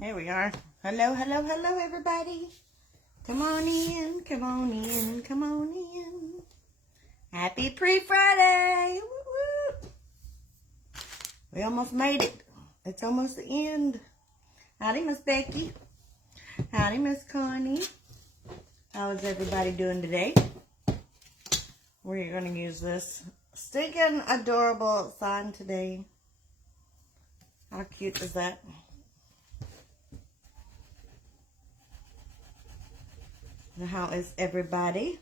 Here we are. Hello, hello, hello, everybody. Come on in, come on in, come on in. Happy Pre-Friday. Woo woo. We almost made it. It's almost the end. Howdy, Miss Becky. Howdy, Miss Connie. How is everybody doing today? We're going to use this stinking adorable sign today. How cute is that? How is everybody?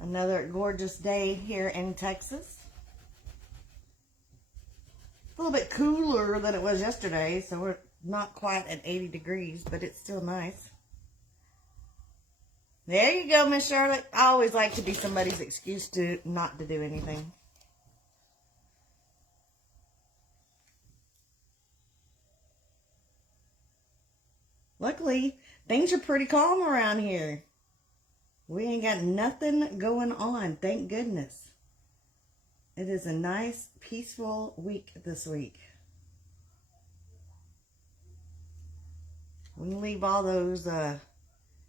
Another gorgeous day here in Texas. A little bit cooler than it was yesterday, so we're not quite at 80 degrees, but it's still nice. There you go, Miss Charlotte. I always like to be somebody's excuse to not to do anything. Luckily, things are pretty calm around here. We ain't got nothing going on, thank goodness. It is a nice, peaceful week this week. We can leave all those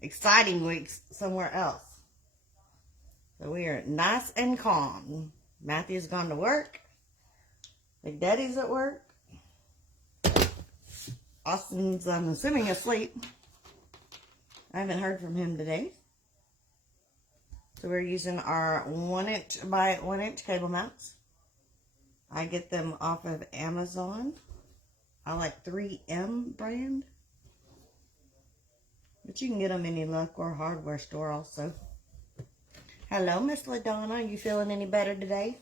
exciting weeks somewhere else. So we are nice and calm. Matthew's gone to work. Big Daddy's at work. Austin's, I'm assuming, asleep. I haven't heard from him today. So we're using our 1" by 1" cable mounts. I get them off of Amazon. I like 3M brand. But you can get them any local or hardware store also. Hello, Miss LaDonna. You feeling any better today?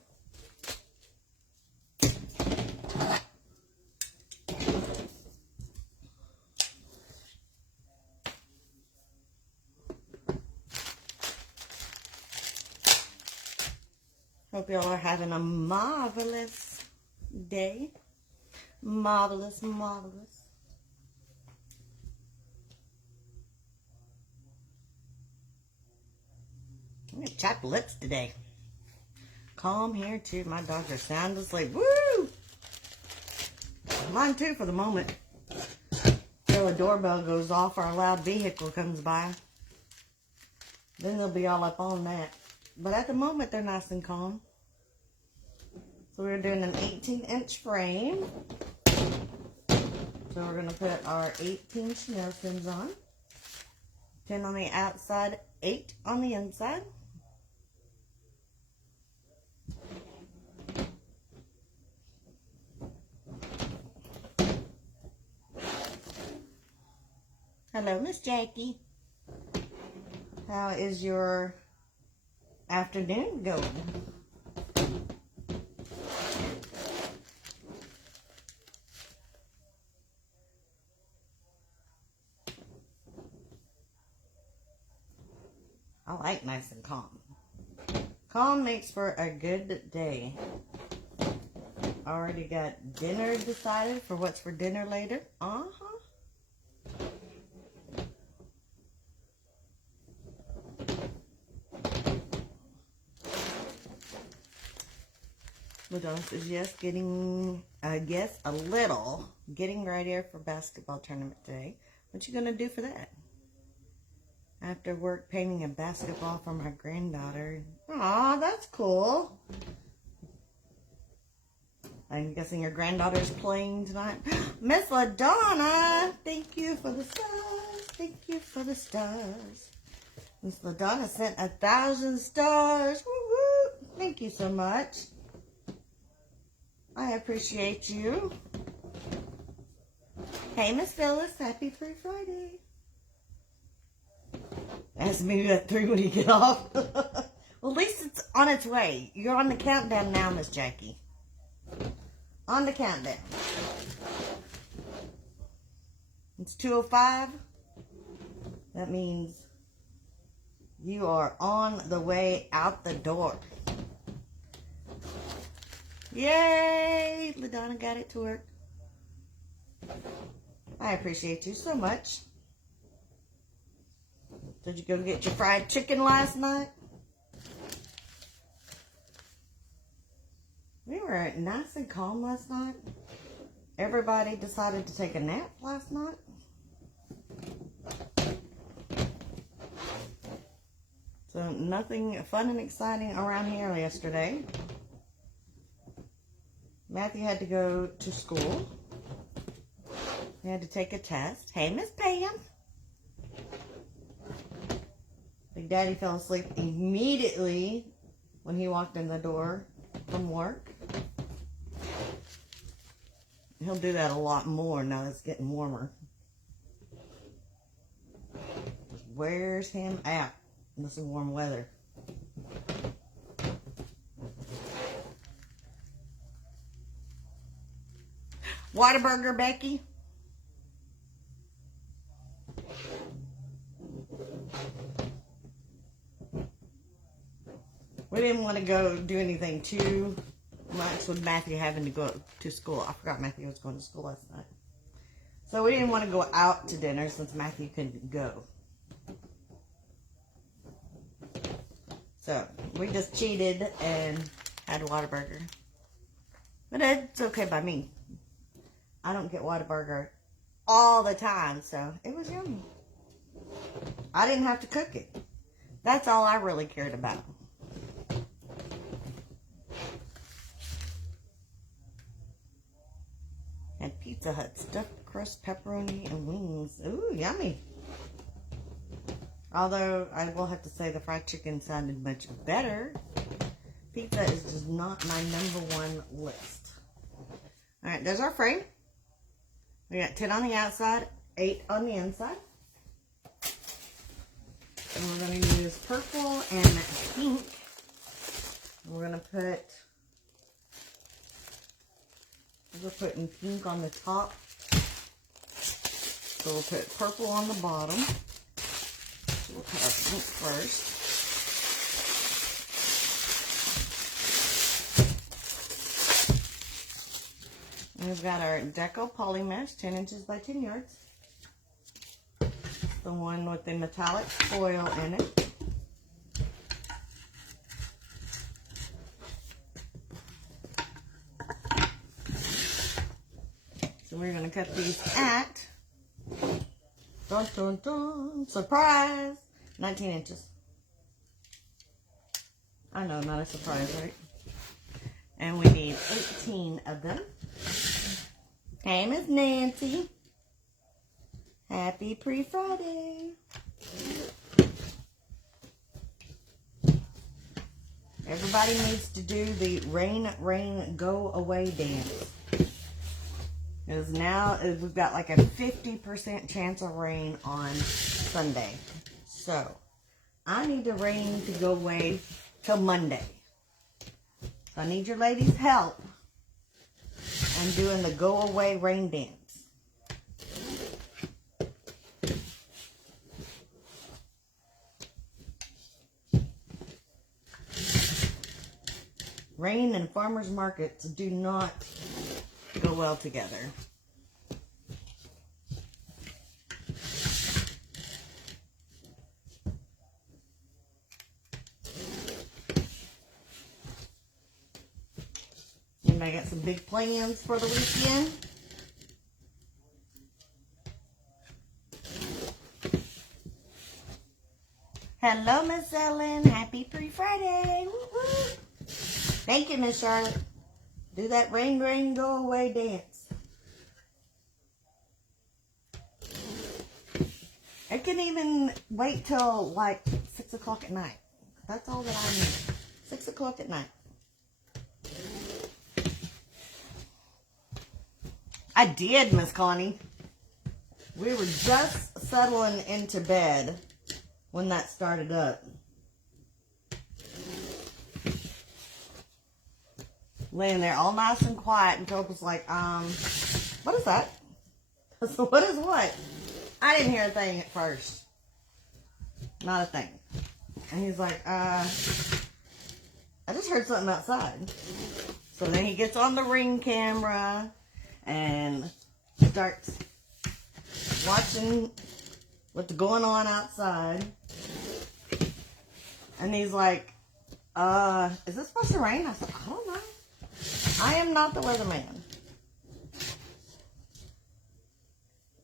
Hope y'all are having a marvelous day. Marvelous, marvelous. I'm gonna chop lips today. Calm here too. My dogs are sound asleep. Woo! Mine too for the moment. Till a doorbell goes off or a loud vehicle comes by. Then they'll be all up on that. But at the moment, they're nice and calm. So we're doing an 18-inch frame. So we're going to put our 18 Chanel pins on. 10 on the outside, 8 on the inside. Hello, Miss Jackie. How is your afternoon going? I like nice and calm. Calm makes for a good day. Already got dinner decided for what's for dinner later. Ladonna says yes, getting ready for basketball tournament today. What you gonna do for that? After work, painting a basketball for my granddaughter. Aw, that's cool. I'm guessing your granddaughter's playing tonight. Miss LaDonna, thank you for the stars. Thank you for the stars. Miss LaDonna sent 1,000 stars. Woo-woo. Thank you so much. I appreciate you. Hey, Miss Phyllis, happy Pre-Friday. Ask me at 3 when you get off. Well, at least it's on its way. You're on the countdown now, Miss Jackie. On the countdown. It's 2:05. That means you are on the way out the door. Yay! LaDonna got it to work. I appreciate you so much. Did you go get your fried chicken last night? We were nice and calm last night. Everybody decided to take a nap last night. So nothing fun and exciting around here yesterday. Matthew had to go to school. He had to take a test. Hey, Miss Pam. Big Daddy fell asleep immediately when he walked in the door from work. He'll do that a lot more now that it's getting warmer. Just wears him out in this warm weather. Whataburger, Becky. We didn't want to go do anything too much with Matthew having to go to school. I forgot Matthew was going to school last night. So we didn't want to go out to dinner since Matthew couldn't go. So we just cheated and had a Whataburger. But it's okay by me. I don't get Whataburger all the time, so it was yummy. I didn't have to cook it. That's all I really cared about. And Pizza Hut stuffed crust, pepperoni, and wings. Ooh, yummy. Although, I will have to say the fried chicken sounded much better. Pizza is just not my #1 list. Alright, there's our frame. We got 10 on the outside, 8 on the inside. And we're going to use purple and pink. We're putting pink on the top. So we'll put purple on the bottom. So we'll put our pink first. And we've got our deco poly mesh, 10 inches by 10 yards. The one with the metallic foil in it. So we're going to cut these at, dun, dun, dun, surprise, 19 inches. I know, not a surprise, right? And we need 18 of them. Hey, Miss Nancy. Happy pre-Friday. Everybody needs to do the rain, rain, go away dance. Because now we've got like a 50% chance of rain on Sunday. So, I need the rain to go away till Monday. So I need your ladies' help in doing the go away rain dance. Rain and farmers markets do not go well together. Anybody got some big plans for the weekend? Hello, Miss Ellen. Happy pre-Friday. Woo-woo. Thank you, Miss Charlotte. Do that rain, rain, go away dance. I can even wait till like 6 o'clock at night. That's all that I need. 6 o'clock at night. I did, Miss Connie. We were just settling into bed when that started up. Laying there all nice and quiet, and Cope was like, what is that? So what is what? I didn't hear a thing at first. Not a thing. And he's like, I just heard something outside. So then he gets on the Ring camera and starts watching what's going on outside. And he's like, is this supposed to rain? I said, I don't know. I am not the weatherman.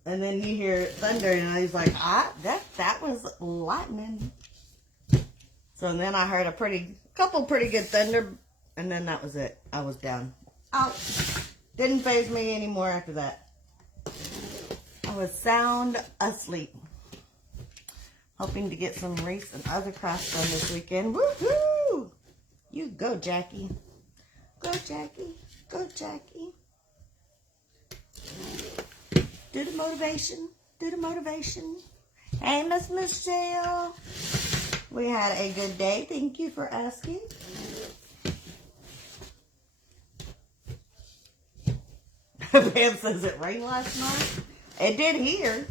And then you hear thunder, and I was like, that was lightning. So then I heard a couple pretty good thunder, and then that was it. I was down. Out. Didn't faze me anymore after that. I was sound asleep. Hoping to get some Wreath and other crafts done this weekend. Woohoo! You go, Jackie. Go, Jackie. Go, Jackie. Do the motivation. Do the motivation. Hey, Miss Michelle. We had a good day. Thank you for asking. Pam says it rained last night. It did here.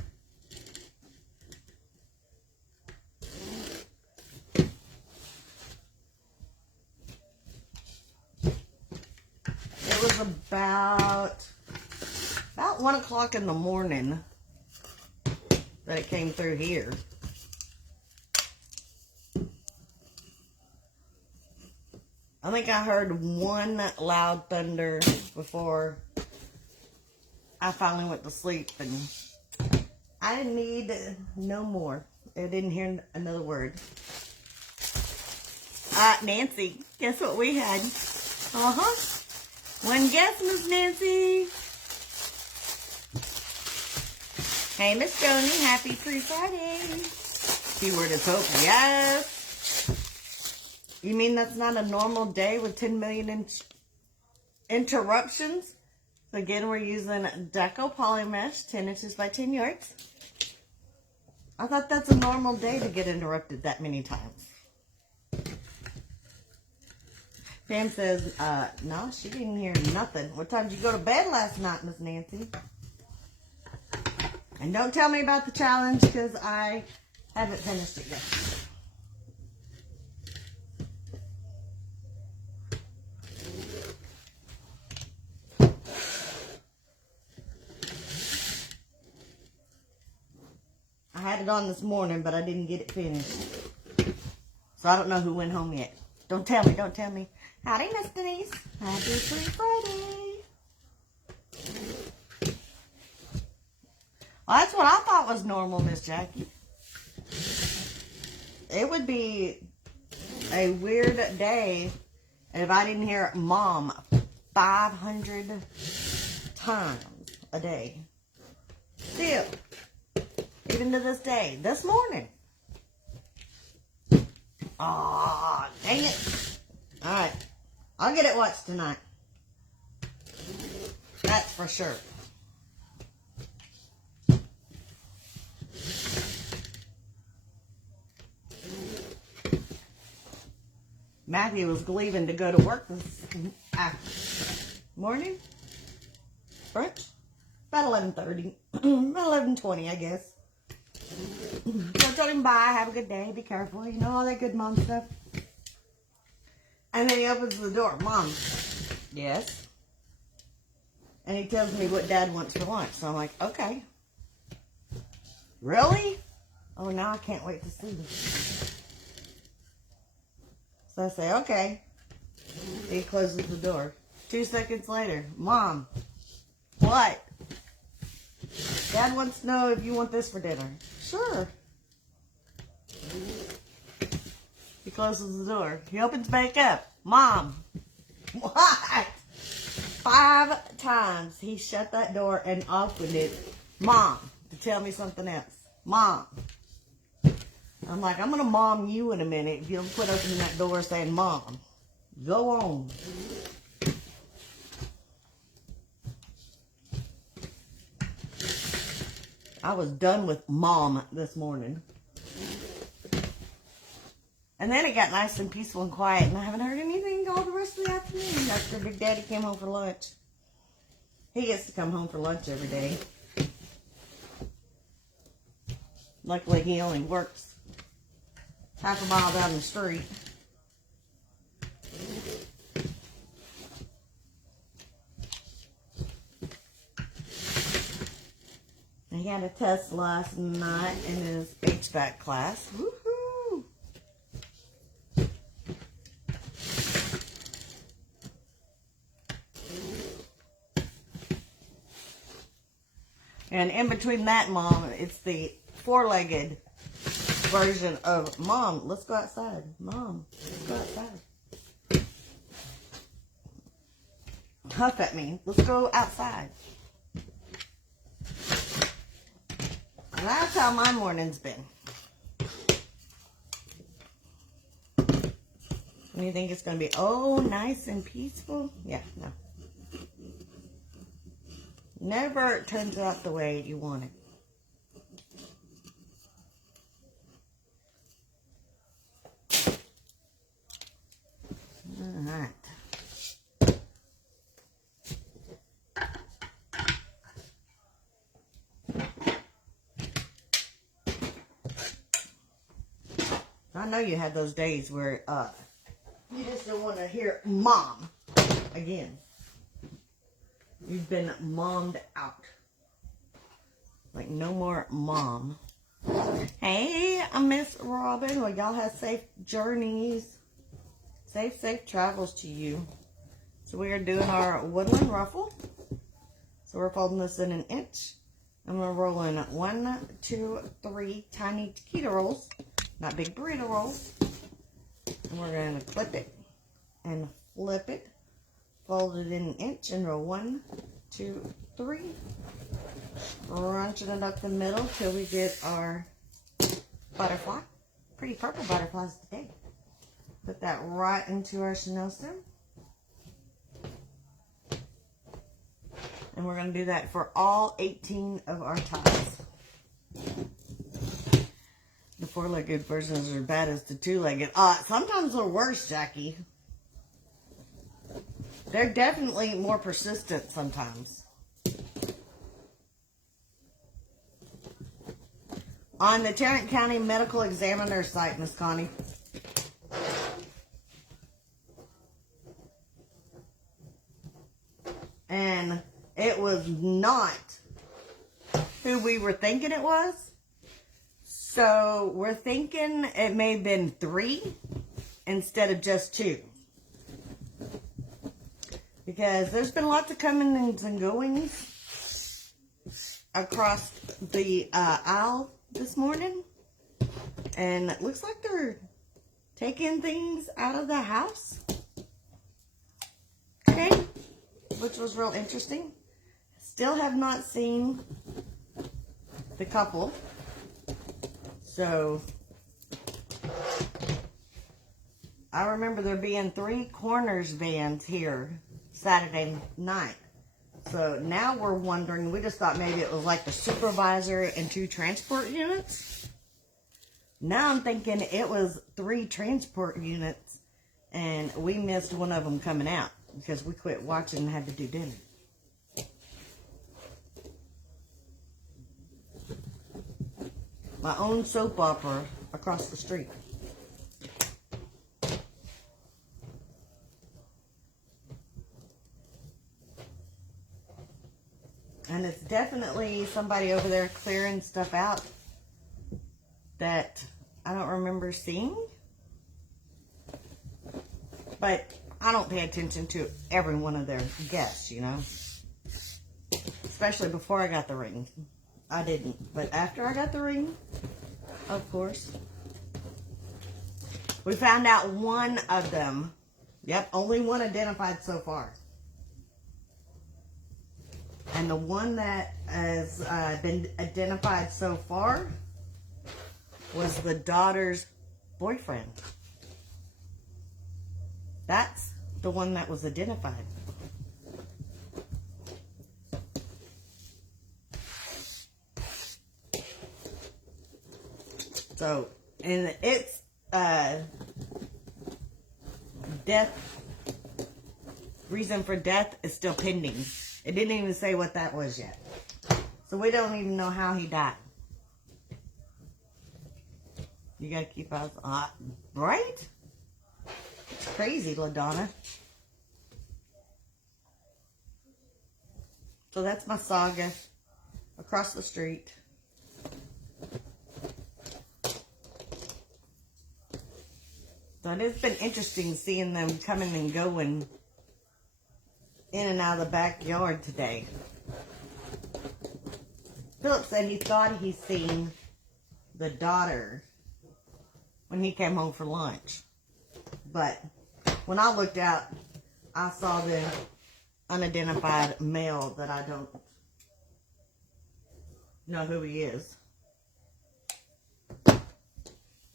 It was about 1 o'clock in the morning that it came through here. I think I heard one loud thunder before I finally went to sleep, and I didn't need no more. I didn't hear another word. Nancy, guess what we had? One guess, Miss Nancy. Hey, Miss Joni, happy Friday. Keyword is hope. Yes. You mean that's not a normal day with 10 million interruptions? So again, we're using deco polymesh, 10 inches by 10 yards. I thought that's a normal day to get interrupted that many times. Pam says, no, she didn't hear nothing. What time did you go to bed last night, Miss Nancy? And don't tell me about the challenge, because I haven't finished it yet. I had it on this morning, but I didn't get it finished. So I don't know who went home yet. Don't tell me, don't tell me. Howdy, Miss Denise. Happy Free Friday. Well, that's what I thought was normal, Miss Jackie. It would be a weird day if I didn't hear Mom 500 times a day. Still, even to this day, this morning. Aw, dang it. Alright, I'll get it watched tonight. That's for sure. Matthew was leaving to go to work this morning. Brunch? About 11:30. About 11:20, I guess. So I told him bye, have a good day, be careful, you know, all that good mom stuff. And then he opens the door. Mom, yes? And he tells me what Dad wants for lunch. So I'm like, okay. Really? Oh, now I can't wait to see this. So I say, okay. He closes the door. 2 seconds later, Mom, what? Dad wants to know if you want this for dinner. Sure. He closes the door. He opens back up. Mom, what? 5 times he shut that door and opened it. Mom, to tell me something else. Mom. I'm like, I'm going to mom you in a minute if you don't quit opening that door saying, Mom, go on. I was done with Mom this morning. And then it got nice and peaceful and quiet, and I haven't heard anything all the rest of the afternoon after Big Daddy came home for lunch. He gets to come home for lunch every day. Luckily, he only works half a mile down the street. He had a test last night in his HVAC class. Woohoo! And in between that, Mom, it's the four-legged version of Mom. Let's go outside. Mom, let's go outside. Huff at me. Let's go outside. And that's how my morning's been. And you think it's going to be, oh, nice and peaceful? Yeah, no. Never turns out the way you want it. All right. I know you had those days where you just don't want to hear Mom again. You've been mommed out. Like, no more Mom. Hey, I'm Miss Robin. Well, y'all have safe journeys. Safe travels to you. So we are doing our woodland ruffle. So we're folding this in an inch. And we're rolling 1, 2, 3 tiny taquito rolls. Not big burrito rolls. And we're going to clip it and flip it. Fold it in an inch and roll 1, 2, 3. Crunching it up the middle till we get our butterfly. Pretty purple butterflies today. Put that right into our Chanel stem. And we're going to do that for all 18 of our ties. The four-legged versions are as bad as the two-legged. Sometimes they're worse, Jackie. They're definitely more persistent sometimes. On the Tarrant County Medical Examiner site, Miss Connie. And it was not who we were thinking it was. So we're thinking it may have been 3 instead of just 2. Because there's been lots of comings and goings across the aisle this morning. And it looks like they're taking things out of the house today, which was real interesting. Still have not seen the couple. So, I remember there being 3 Corners vans here Saturday night. So, now we're wondering, we just thought maybe it was like the supervisor and 2 transport units. Now I'm thinking it was 3 transport units and we missed one of them coming out because we quit watching and had to do dinner. My own soap opera across the street. And it's definitely somebody over there clearing stuff out that I don't remember seeing. But I don't pay attention to every one of their guests, you know. Especially before I got the ring. I didn't. But after I got the ring, of course. We found out one of them. Yep, only one identified so far. And the one that has been identified so far was the daughter's boyfriend. That's the one that was identified. So, and it's death, reason for death is still pending. It didn't even say what that was yet. So we don't even know how he died. You gotta keep us right? It's crazy, LaDonna. So that's my saga across the street. So it's been interesting seeing them coming and going in and out of the backyard today. Philip said he thought he seen the daughter when he came home for lunch. But when I looked out, I saw the unidentified male that I don't know who he is.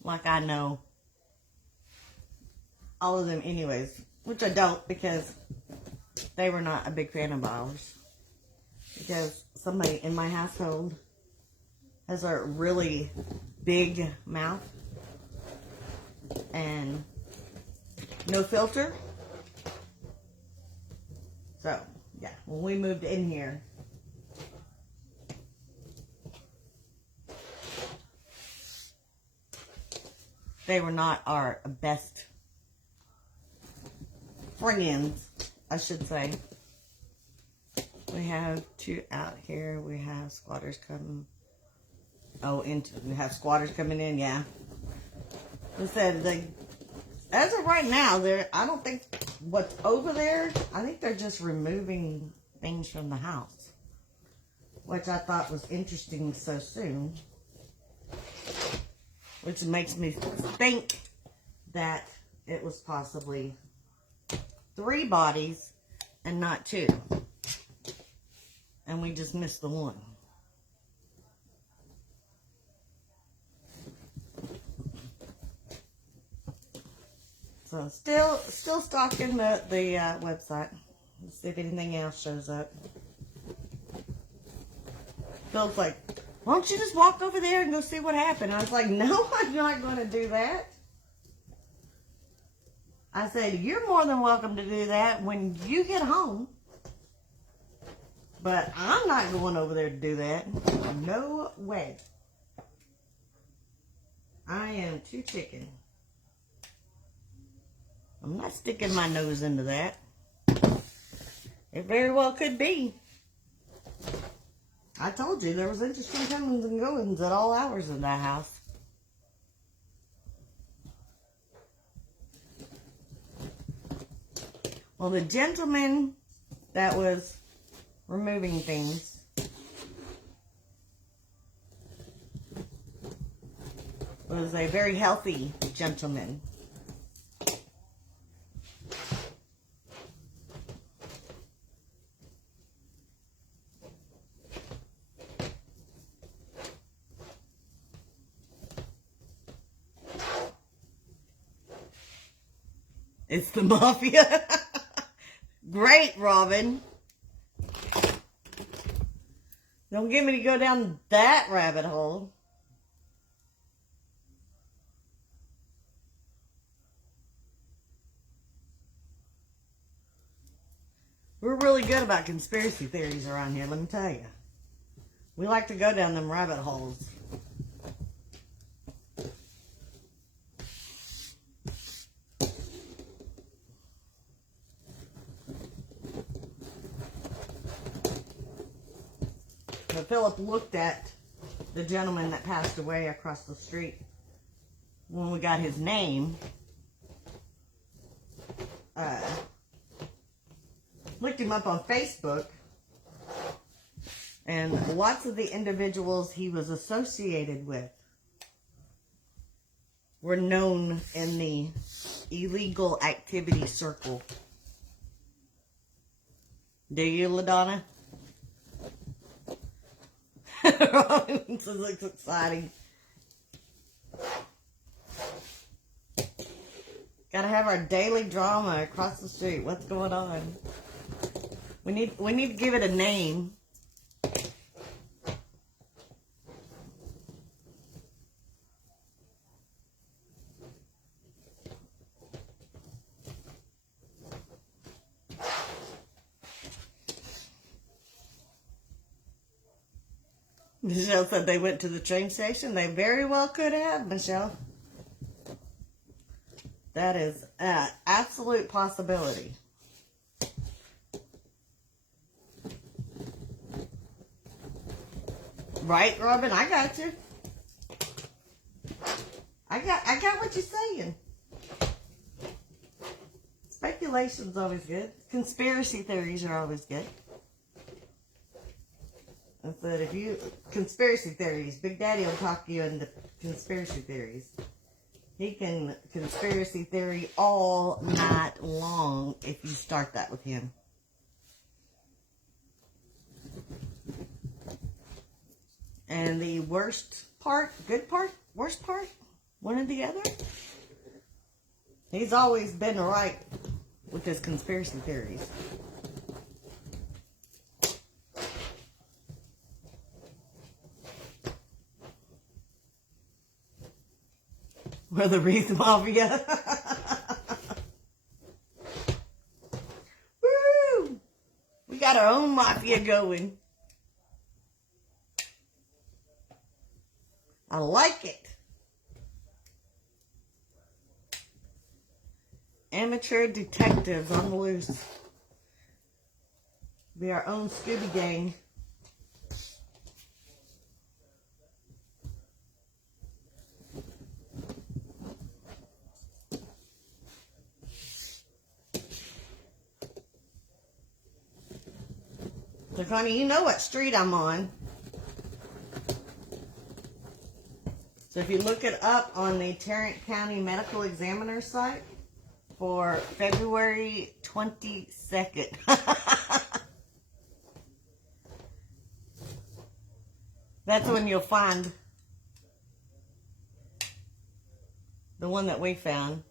Like I know all of them anyways, which I don't because they were not a big fan of ours. Because somebody in my household has a really big mouth and no filter. So, yeah, when we moved in here, they were not our best friends, I should say. We have two out here. We have squatters coming. We have squatters coming in, yeah. They said as of right now, I don't think what's over there, I think they're just removing things from the house. Which I thought was interesting so soon. Which makes me think that it was possibly 3 bodies and not 2. And we just missed the one. So still stalking the website. Let's see if anything else shows up. Phil's like, why don't you just walk over there and go see what happened? I was like, no, I'm not going to do that. I said, you're more than welcome to do that when you get home. But I'm not going over there to do that. No way. I am too chicken. I'm not sticking my nose into that. It very well could be. I told you there was interesting comings and goings at all hours in that house. Well, the gentleman that was removing things was a very healthy gentleman. It's the mafia. Great, Robin. Don't get me to go down that rabbit hole. We're really good about conspiracy theories around here, let me tell you. We like to go down them rabbit holes. But Philip looked at the gentleman that passed away across the street when we got his name. Looked him up on Facebook. And lots of the individuals he was associated with were known in the illegal activity circle. Do you, LaDonna? This looks exciting. Gotta have our daily drama across the street. What's going on? We need to give it a name. Michelle said they went to the train station. They very well could have, Michelle. That is an absolute possibility. Right, Robin? I got you. I got what you're saying. Speculation's always good. Conspiracy theories are always good. Let's said, if you, conspiracy theories, Big Daddy will talk you into conspiracy theories. He can conspiracy theory all night long if you start that with him. And the worst part, good part, worst part, one or the other, he's always been right with his conspiracy theories. We're the Wreath Mafia. Woo! We got our own mafia going. I like it. Amateur detectives on the loose. Be our own Scooby Gang. So, Connie, you know what street I'm on. So if you look it up on the Tarrant County Medical Examiner site for February 22nd. That's when you'll find the one that we found.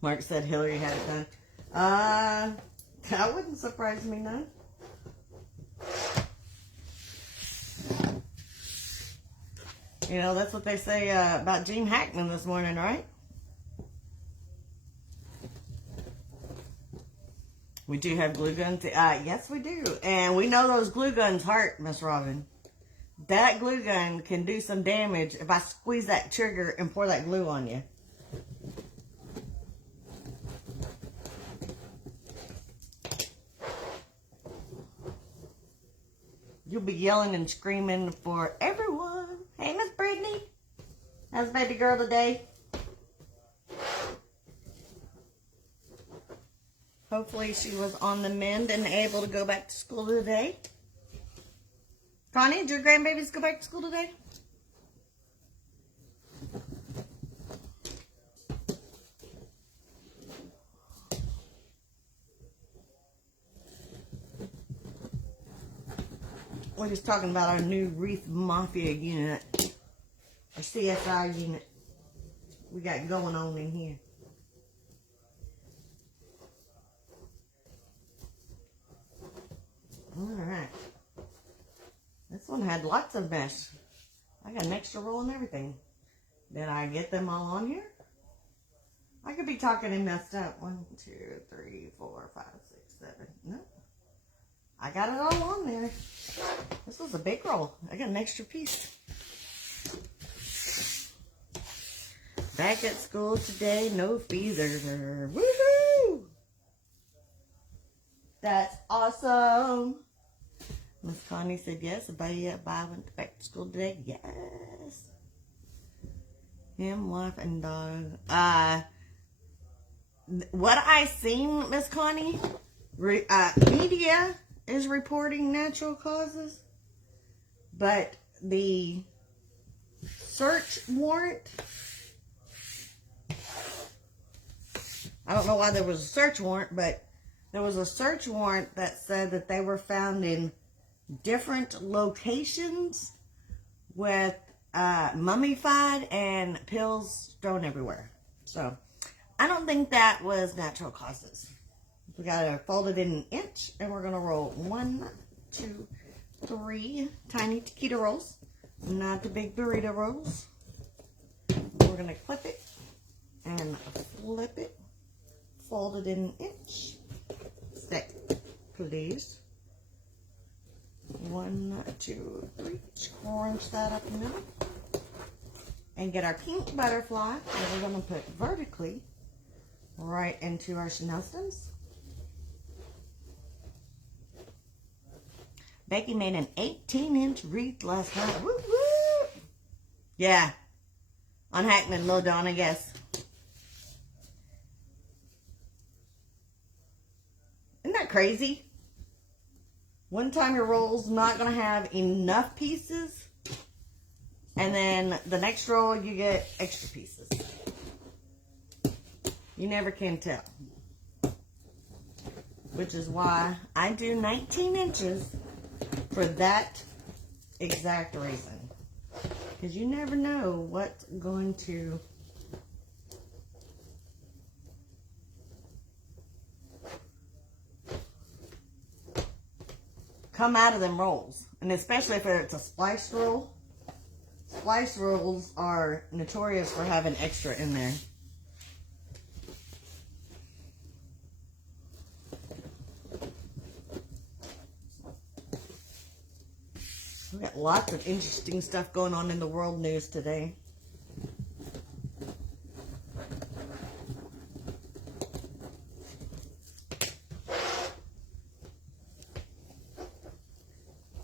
Mark said Hillary had it done. That wouldn't surprise me none. You know, that's what they say about Gene Hackman this morning, right? We do have glue guns. Yes, we do. And we know those glue guns hurt, Miss Robin. That glue gun can do some damage if I squeeze that trigger and pour that glue on you. You'll be yelling and screaming for everyone. Hey, Miss Brittany. How's baby girl today? Hopefully she was on the mend and able to go back to school today. Connie, did your grandbabies go back to school today? We're just talking about our new Wreath Mafia unit. Our CSI unit. We got going on in here. Alright. This one had lots of mesh. I got an extra roll and everything. Did I get them all on here? I could be talking and messed up. 1, 2, 3, 4, 5, 6, 7. No. I got it all on there. This was a big roll. I got an extra piece. Back at school today, no fees. Woohoo! That's awesome. Miss Connie said yes. Bye went back to school today. Yes. Him, wife, and dog. What I seen, Miss Connie, media is reporting natural causes, but the search warrant, I don't know why there was a search warrant, but there was a search warrant that said that they were found in different locations with mummified and pills thrown everywhere. So I don't think that was natural causes. We got to fold it in an inch, and we're going to roll 1, 2, 3 tiny taquito rolls, not the big burrito rolls. We're going to clip it and flip it, fold it in an inch. Stick, please. 1, 2, 3. Crunch that up in the middle. And get our pink butterfly that we're going to put vertically right into our Chanel stems. Becky made an 18-inch wreath last night. Woo woo! Yeah. On Hackman, Lil Dawn, I guess. Isn't that crazy? one time your roll's not going to have enough pieces, and then the next roll you get extra pieces. You never can tell. Which is why I do 19 inches for that exact reason. Because you never know what's going to come out of them rolls. And especially if it's a spliced roll. Spliced rolls are notorious for having extra in there. We've got lots of interesting stuff going on in the world news today.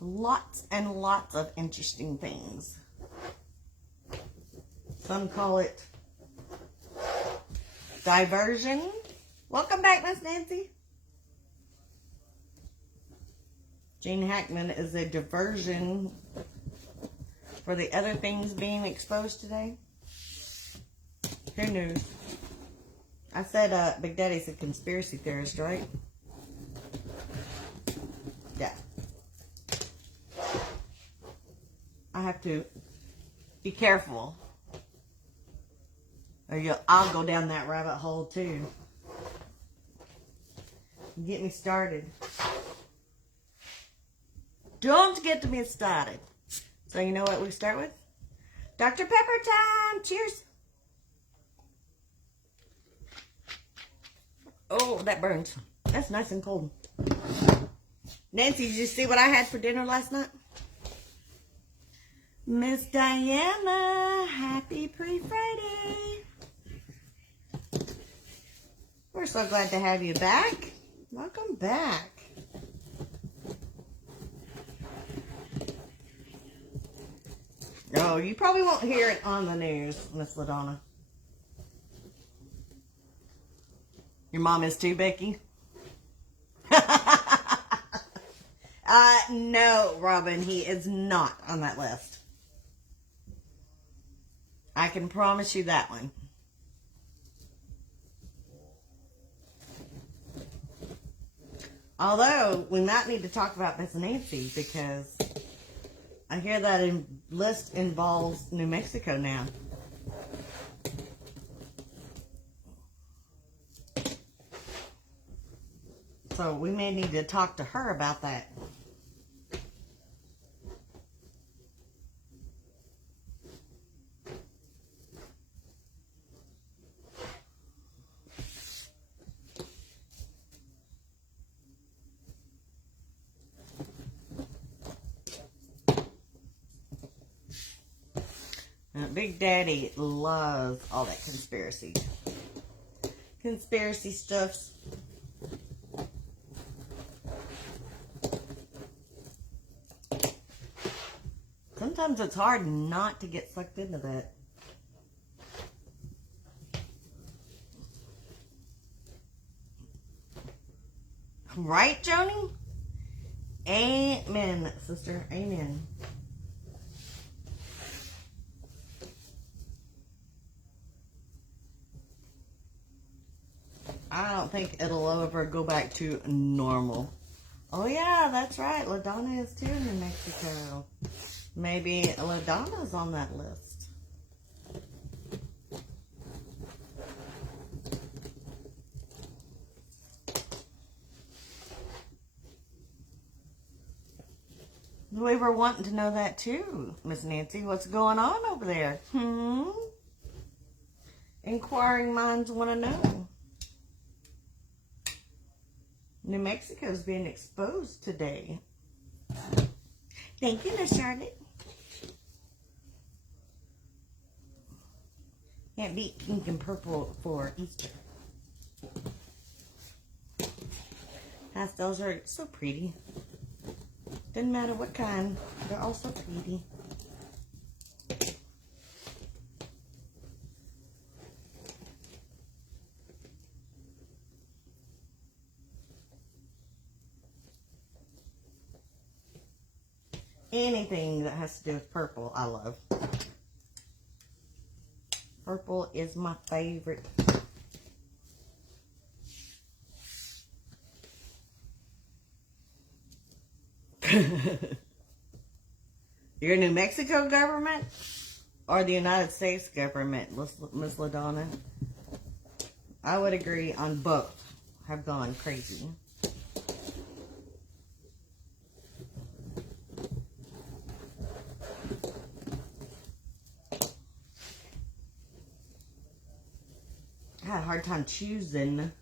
Lots and lots of interesting things. Some call it diversion. Welcome back, Miss Nancy. Gene Hackman is a diversion for the other things being exposed today. Who knew? I said Big Daddy's a conspiracy theorist, right? Yeah. I have to be careful, or I'll go down that rabbit hole too. Get me started. Don't get me started. So you know what we start with? Dr. Pepper time. Cheers. Oh, that burns. That's nice and cold. Nancy, did you see what I had for dinner last night? Miss Diana, happy pre-Friday. We're so glad to have you back. Welcome back. Oh, you probably won't hear it on the news, Miss LaDonna. Your mom is too, Becky? No, Robin, he is not on that list. I can promise you that one. Although, we might need to talk about Miss Nancy, because I hear that list involves New Mexico now. So we may need to talk to her about that. Big Daddy loves all that conspiracy stuff. Sometimes it's hard not to get sucked into that. Right, Joni? Amen, sister. Amen. I don't think it'll ever go back to normal. Oh yeah, that's right. LaDonna is too in New Mexico. Maybe LaDonna's on that list. We were wanting to know that too, Miss Nancy. What's going on over there? Inquiring minds want to know. New Mexico's being exposed today. Thank you, Miss Charlotte. Can't beat pink and purple for Easter. Pastels are so pretty. Doesn't matter what kind. They're all so pretty. Anything that has to do with purple, I love. Purple is my favorite. Your New Mexico government or the United States government, Miss LaDonna? I would agree on both. Have gone crazy. I had a hard time choosing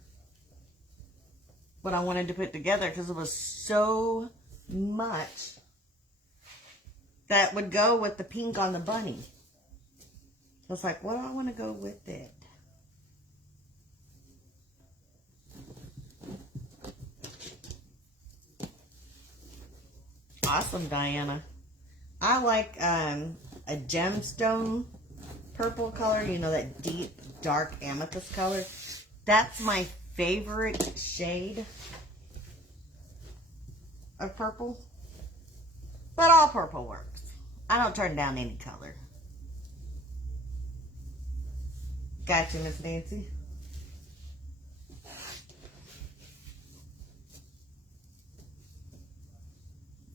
what I wanted to put together because it was so much that would go with the pink on the bunny. So it's like, what do I want to go with it? Awesome, Diana. I like a gemstone purple color, you know, that deep, dark amethyst color. That's my favorite shade of purple. But all purple works. I don't turn down any color. Gotcha, Miss Nancy.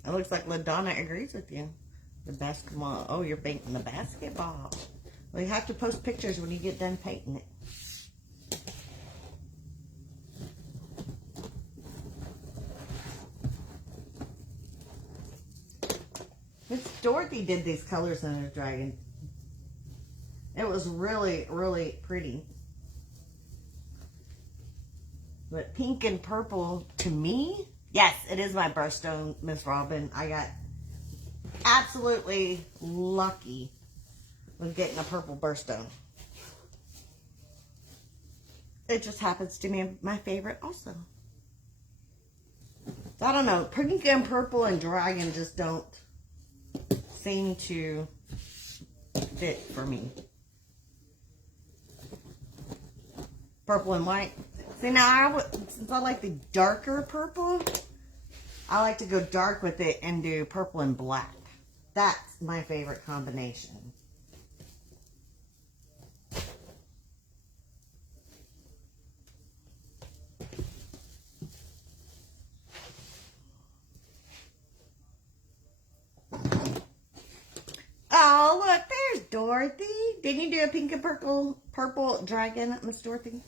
It looks like LaDonna agrees with you. The basketball. Oh, you're painting the basketball. Well, you have to post pictures when you get done painting it. Miss Dorothy did these colors in her dragon. It was really, really pretty. But pink and purple, to me, yes, it is my birthstone, Miss Robin. I got absolutely lucky with getting a purple birthstone. It just happens to be my favorite also. So I don't know, pink and purple and dragon just don't seem to fit for me. Purple and white. See, now since I like the darker purple, I like to go dark with it and do purple and black. That's my favorite combination. Oh, look, there's Dorothy. Didn't you do a pink and purple dragon, Miss Dorothy?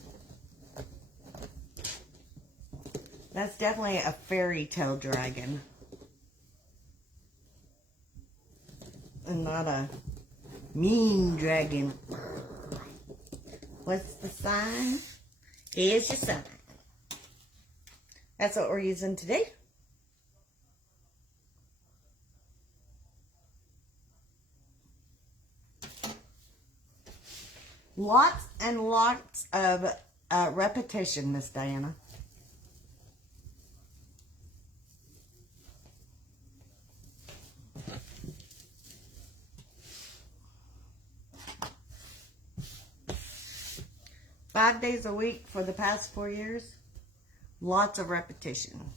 That's definitely a fairy tale dragon. And not a mean dragon. What's the sign? Here's your sign. That's what we're using today. Lots and lots of repetition, Miss Diana. Five days a week for the past 4 years. Lots of repetition.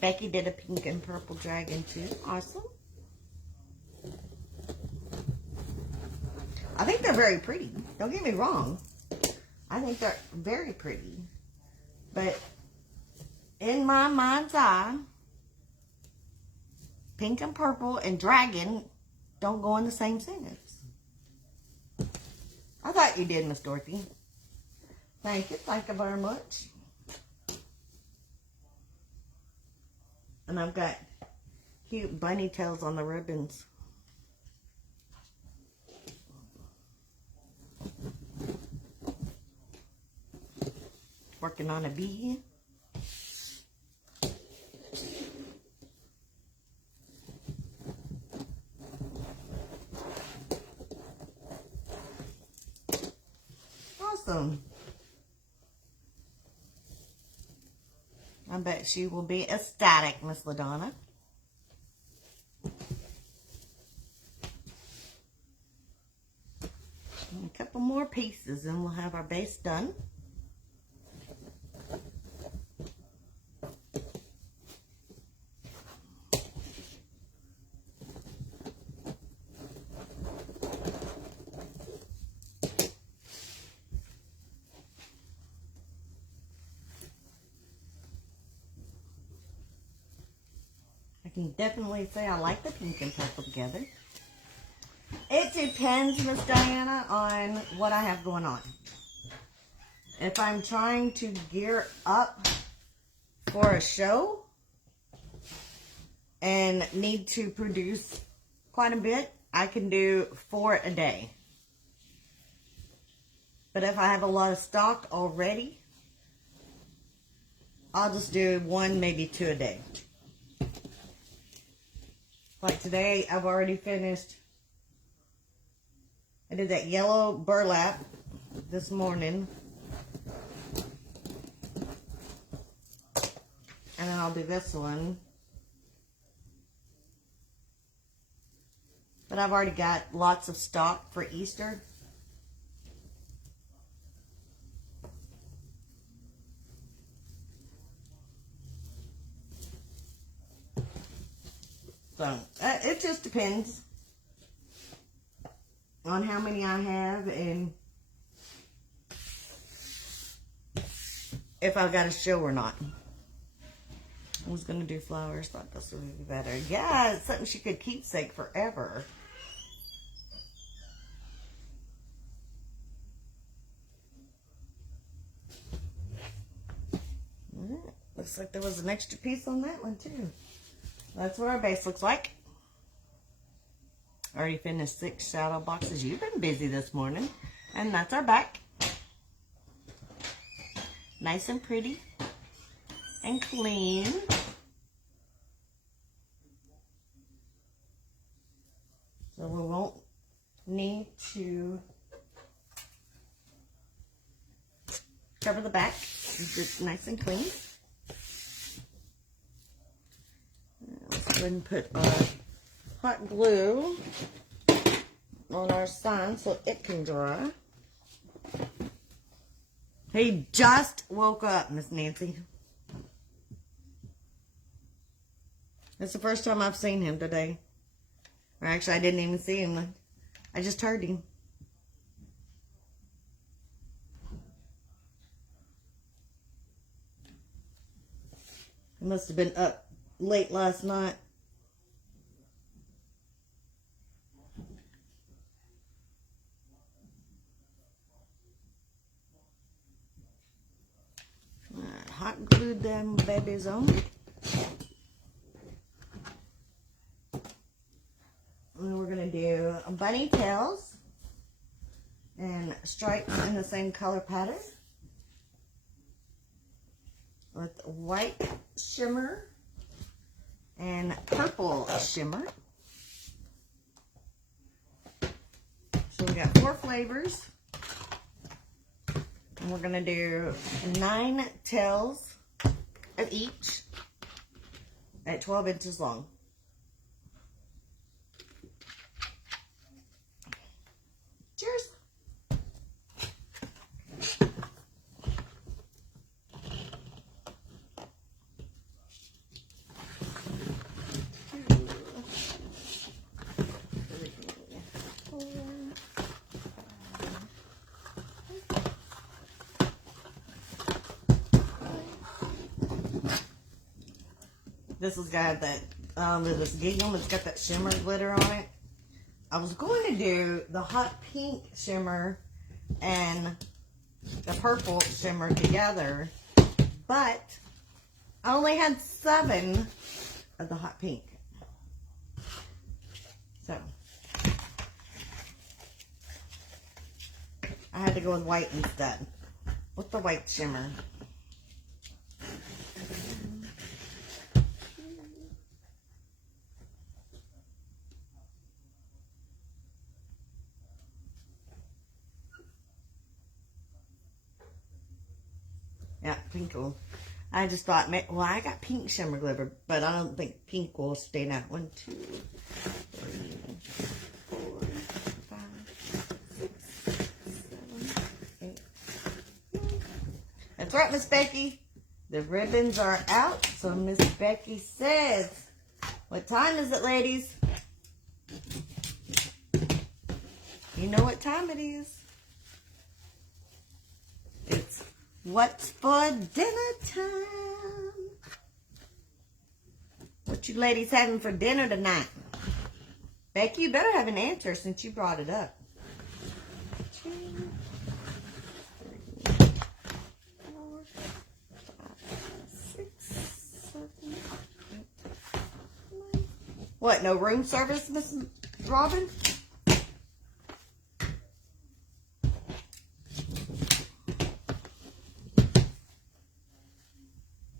Becky did a pink and purple dragon too. Awesome. I think they're very pretty. Don't get me wrong. I think they're very pretty. But in my mind's eye, pink and purple and dragon don't go in the same sentence. I thought you did, Miss Dorothy. Thank you. Thank you very much. And I've got cute bunny tails on the ribbons. Working on a bee. Awesome. I bet she will be ecstatic, Miss LaDonna. And a couple more pieces and we'll have our base done. can definitely say I like the pink and purple together. It depends, Miss Diana, on what I have going on. If I'm trying to gear up for a show and need to produce quite a bit, I can do 4 a day. But if I have a lot of stock already, I'll just do 1, maybe 2 a day. Like today, I've already finished. I did that yellow burlap this morning. And then I'll do this one. But I've already got lots of stock for Easter. So, it just depends on how many I have and if I've got a show or not. I was going to do flowers, thought this would be better. Yeah, it's something she could keepsake forever. Looks like there was an extra piece on that one too. That's what our base looks like. Already finished 6 shadow boxes. You've been busy this morning. And that's our back. Nice and pretty. And clean. So we won't need to cover the back. It's nice and clean. Let's go ahead and put our hot glue on our sign so it can dry. He just woke up, Miss Nancy. It's the first time I've seen him today. Or actually, I didn't even see him. I just heard him. He must have been up late last night. Alright, hot glued them babies on. And then we're going to do bunny tails and stripes in the same color pattern with white shimmer and purple shimmer. So we got 4 flavors. And we're going to do 9 tails of each at 12 inches long. Cheers. This has got that, this gingham, it's got that shimmer glitter on it. I was going to do the hot pink shimmer and the purple shimmer together, but I only had 7 of the hot pink. So, I had to go with white instead, with the white shimmer. Yeah, pink will. I just thought, well, I got pink shimmer glitter, but I don't think pink will stay out. 1, 2, 3, 4, 5, 6, 7, 8, 9. That's right, Miss Becky. The ribbons are out, so Miss Becky says, what time is it, ladies? You know what time it is. It's what's for dinner time? What you ladies having for dinner tonight? Becky, you better have an answer since you brought it up. 2, 3, 4, 5, 6, 7, 8, 9. What, no room service, Miss Robin?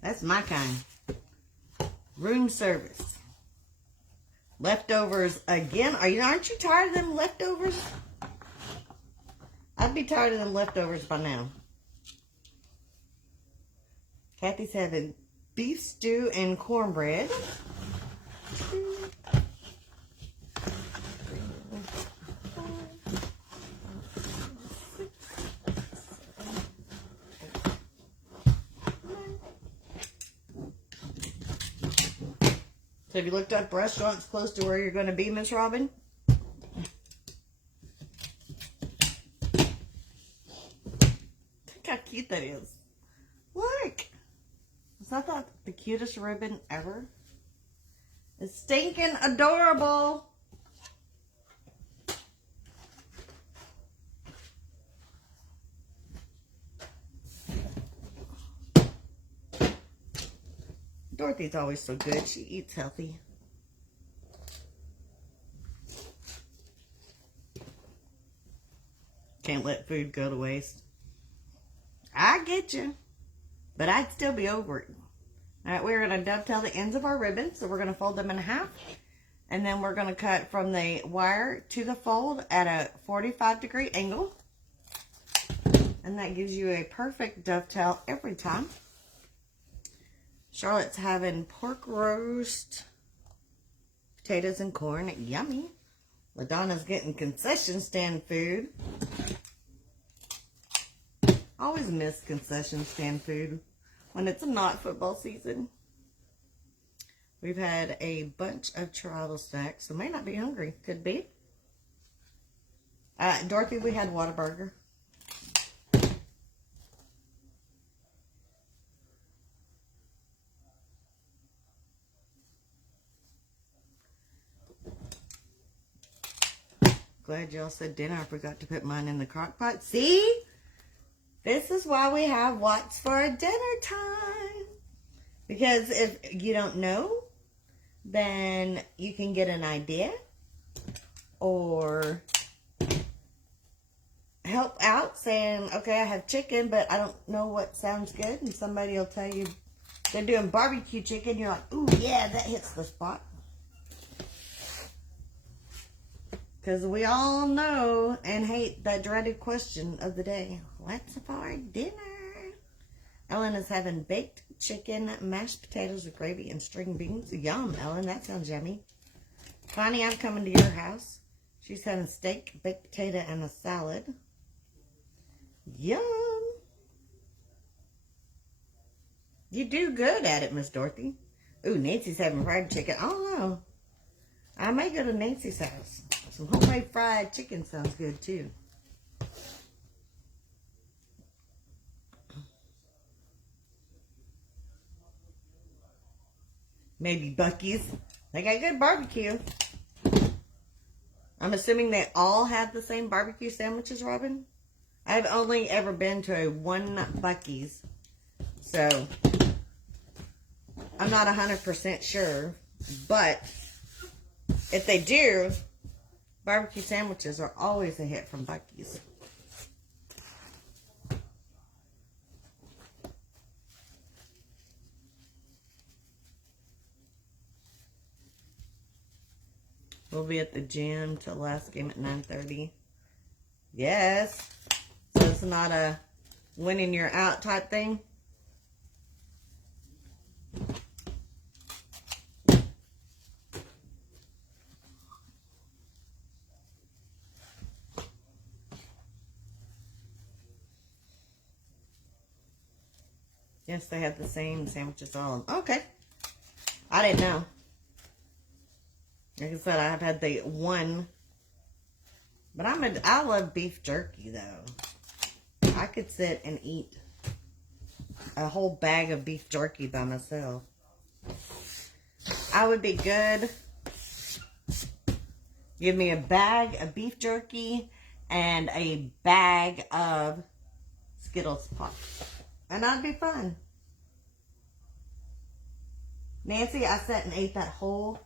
That's my kind. Room service. Leftovers again. Aren't you tired of them leftovers? I'd be tired of them leftovers by now. Kathy's having beef stew and cornbread. 2, 3, 4, 5, 6, 7, 8, 9. So have you looked up restaurants close to where you're going to be, Miss Robin? Look how cute that is. Look. Is that the cutest ribbon ever? It's stinking adorable. Dorothy's always so good. She eats healthy. Can't let food go to waste. I get you. But I'd still be over it. Alright, we're going to dovetail the ends of our ribbon. So we're going to fold them in half. And then we're going to cut from the wire to the fold at a 45-degree angle. And that gives you a perfect dovetail every time. Charlotte's having pork roast, potatoes and corn. Yummy. LaDonna's getting concession stand food. Always miss concession stand food when it's not football season. We've had a bunch of tribal snacks, so may not be hungry. Could be. Dorothy, we had Whataburger. Glad y'all said dinner. I forgot to put mine in the crock pot. See? This is why we have what's for dinner time. Because if you don't know, then you can get an idea or help out saying, okay, I have chicken, but I don't know what sounds good. And somebody will tell you they're doing barbecue chicken. You're like, ooh, yeah, that hits the spot. Because we all know and hate that dreaded question of the day. What's for dinner? Ellen is having baked chicken, mashed potatoes with gravy, and string beans. Yum, Ellen. That sounds yummy. Connie, I'm coming to your house. She's having steak, baked potato, and a salad. Yum. You do good at it, Miss Dorothy. Ooh, Nancy's having fried chicken. I don't know. I may go to Nancy's house. Some homemade fried chicken sounds good too. Maybe Buc-ee's. They got good barbecue. I'm assuming they all have the same barbecue sandwiches, Robin? I've only ever been to one Buc-ee's. So, I'm not 100% sure. But, if they do, barbecue sandwiches are always a hit from Buc-ee's. We'll be at the gym till last game at 9:30. Yes. So it's not a winning you're out type thing. Yes, they have the same sandwiches all. Okay. I didn't know. Like I said, I've had the one. But I love beef jerky, though. I could sit and eat a whole bag of beef jerky by myself. I would be good. Give me a bag of beef jerky and a bag of Skittles Pop. And that'd be fun. Nancy, I sat and ate that whole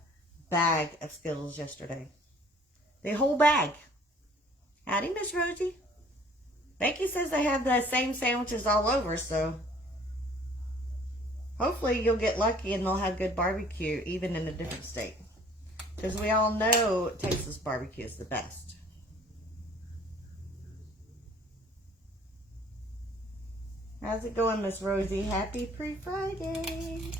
bag of Skittles yesterday. The whole bag. Howdy, Miss Rosie. Becky says they have the same sandwiches all over, so hopefully you'll get lucky and they'll have good barbecue even in a different state. Because we all know Texas barbecue is the best. How's it going, Miss Rosie? Happy pre-Friday.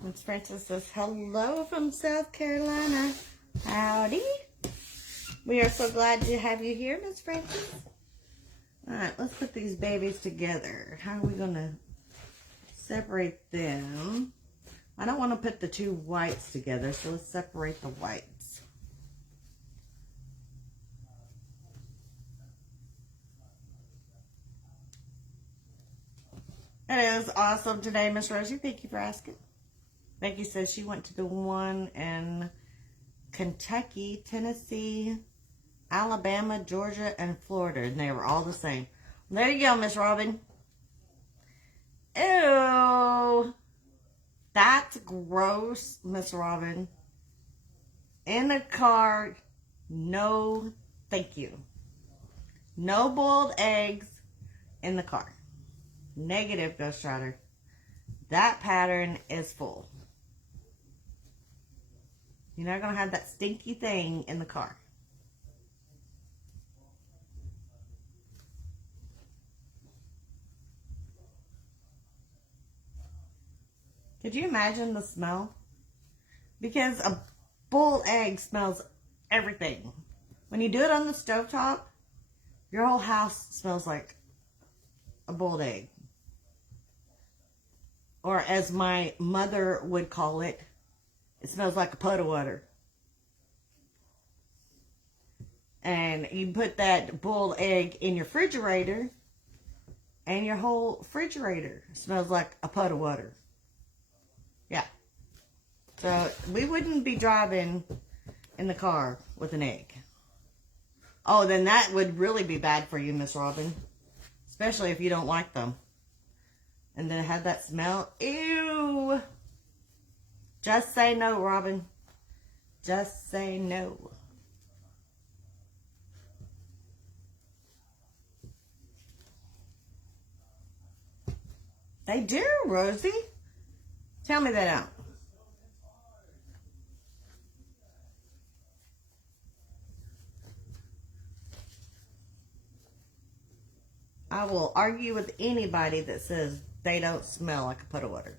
Miss Francis says, hello from South Carolina. Howdy. We are so glad to have you here, Miss Francis. Alright, let's put these babies together. How are we going to separate them? I don't want to put the two whites together, so let's separate the whites. It is awesome today, Miss Rosie. Thank you for asking. Becky says she went to the one in Kentucky, Tennessee, Alabama, Georgia, and Florida, and they were all the same. There you go, Miss Robin. Ew. That's gross, Miss Robin. In a car, no thank you. No boiled eggs in the car. Negative, Ghost Rider. That pattern is full. You're not going to have that stinky thing in the car. Could you imagine the smell? Because a boiled egg smells everything. When you do it on the stovetop, your whole house smells like a boiled egg. Or as my mother would call it, it smells like a pot of water. And you put that boiled egg in your refrigerator, and your whole refrigerator smells like a pot of water. Yeah. So we wouldn't be driving in the car with an egg. Oh, then that would really be bad for you, Miss Robin. Especially if you don't like them. And then have that smell. Ew. Just say no, Robin. Just say no. They do, Rosie. Tell me that out. I will argue with anybody that says they don't smell like a pot of water.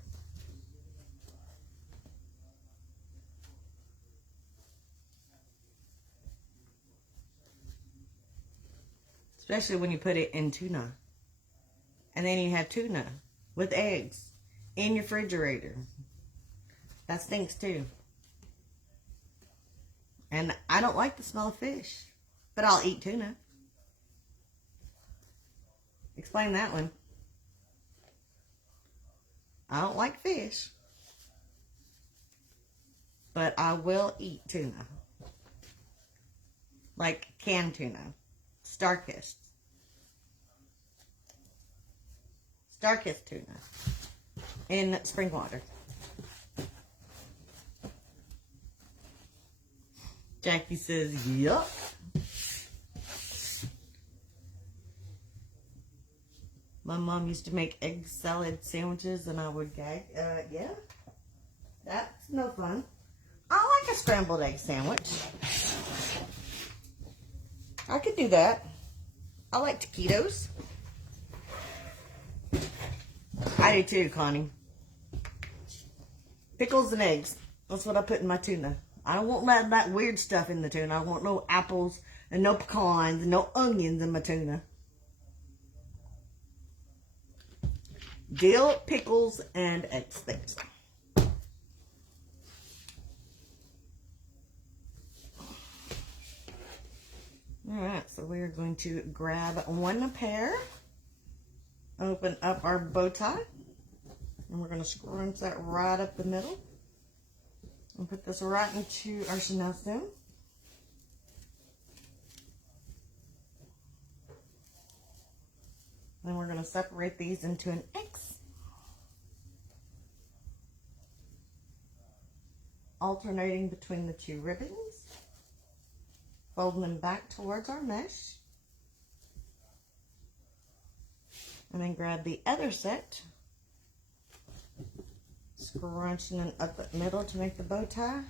Especially when you put it in tuna. And then you have tuna with eggs in your refrigerator. That stinks too. And I don't like the smell of fish. But I'll eat tuna. Explain that one. I don't like fish. But I will eat tuna. Like canned tuna. Star-kissed. Star-kissed tuna. In spring water. Jackie says, yuck. My mom used to make egg salad sandwiches and I would gag. Yeah. That's no fun. I like a scrambled egg sandwich. I could do that. I like taquitos. I do too, Connie. Pickles and eggs. That's what I put in my tuna. I don't want that weird stuff in the tuna. I don't want no apples and no pecans and no onions in my tuna. Dill, pickles, and eztails. Alright, so we are going to grab one pair, open up our bow tie, and we're going to scrunch that right up the middle. And put this right into our Chanel stem. Then we're going to separate these into an X. Alternating between the two ribbons. Folding them back towards our mesh. And then grab the other set. Scrunching it up the middle to make the bow tie.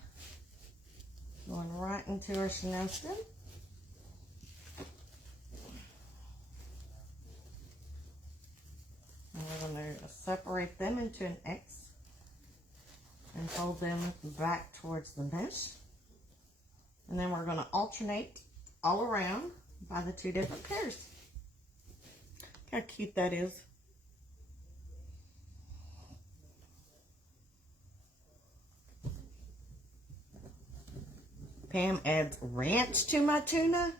Going right into our Chanel stem. And we're going to separate them into an X and fold them back towards the mesh. And then we're going to alternate all around by the two different pairs. Look how cute that is. Pam adds ranch to my tuna.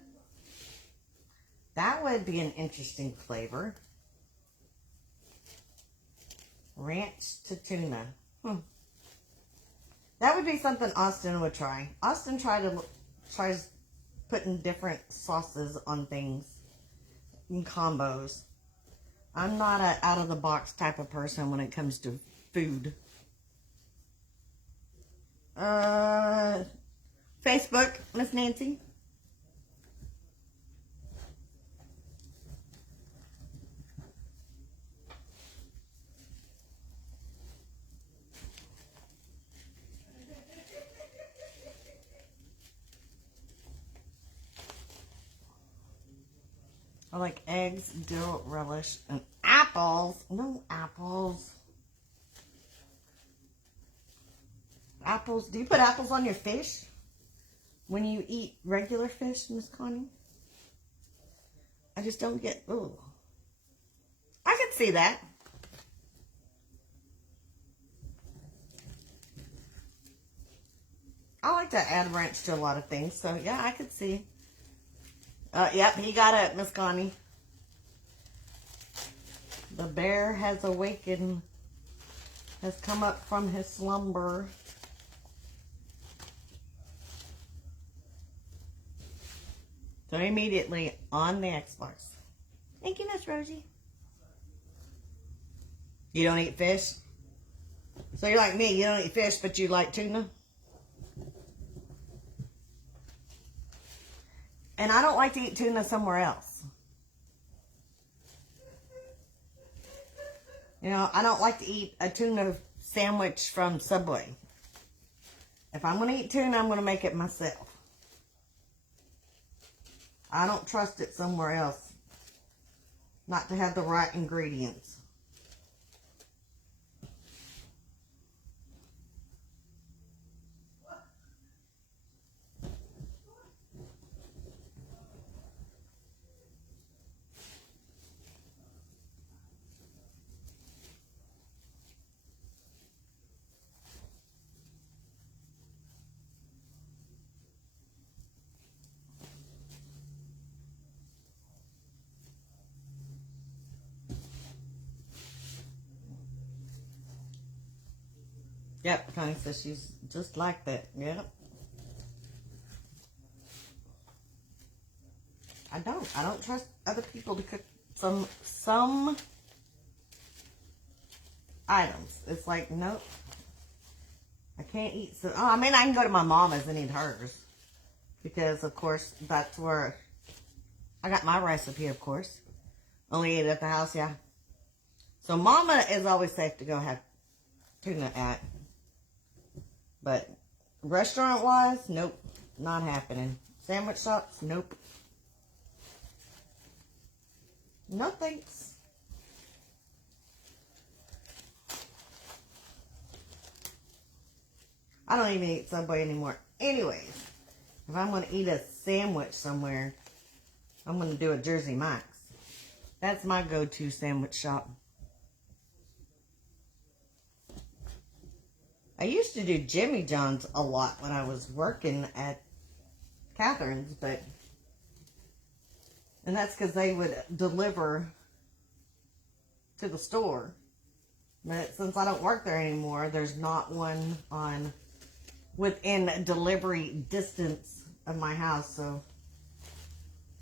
That would be an interesting flavor. Ranch to tuna. That would be something Austin would try. Austin tries putting different sauces on things in combos. I'm not an out-of-the-box type of person when it comes to food. Facebook, Miss Nancy. I like eggs, dill relish, and apples. No apples. Apples. Do you put apples on your fish? When you eat regular fish, Miss Connie? I just don't get, ooh. I could see that. I like to add ranch to a lot of things, so yeah, I could see. Yep, he got it, Miss Connie. The bear has awakened, has come up from his slumber. So immediately on the X bars. Thank you, Miss Rosie. You don't eat fish? So you're like me, you don't eat fish, but you like tuna? And I don't like to eat tuna somewhere else. You know, I don't like to eat a tuna sandwich from Subway. If I'm going to eat tuna, I'm going to make it myself. I don't trust it somewhere else. Not to have the right ingredients. Yep, Connie says she's just like that. Yep. I don't trust other people to cook some items. It's like, nope. I can't eat so. Oh, I mean, I can go to my mama's and eat hers. Because, of course, that's where I got my recipe, of course. Only eat it at the house, yeah. So mama is always safe to go have tuna at. But restaurant-wise, nope. Not happening. Sandwich shops, nope. No thanks. I don't even eat Subway anymore. Anyways, if I'm going to eat a sandwich somewhere, I'm going to do a Jersey Mike's. That's my go-to sandwich shop. I used to do Jimmy John's a lot when I was working at Catherine's, and that's because they would deliver to the store. But since I don't work there anymore, there's not one within delivery distance of my house, so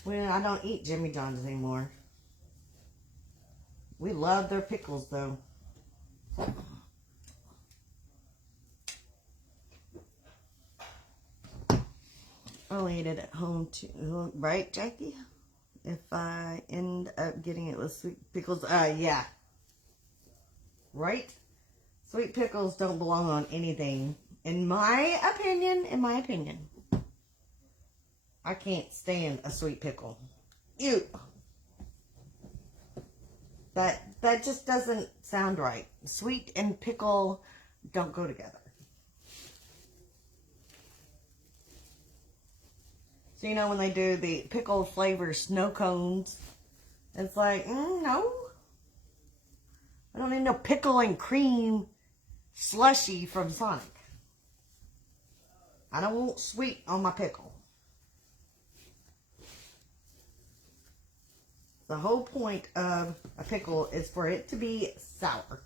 I don't eat Jimmy John's anymore. We love their pickles, though. I'll eat it at home too, right, Jackie? If I end up getting it with sweet pickles, yeah. Right? Sweet pickles don't belong on anything. In my opinion. I can't stand a sweet pickle. Ew. That just doesn't sound right. Sweet and pickle don't go together. So, when they do the pickle flavor snow cones, it's like, no. I don't need no pickle and cream slushy from Sonic. I don't want sweet on my pickle. The whole point of a pickle is for it to be sour.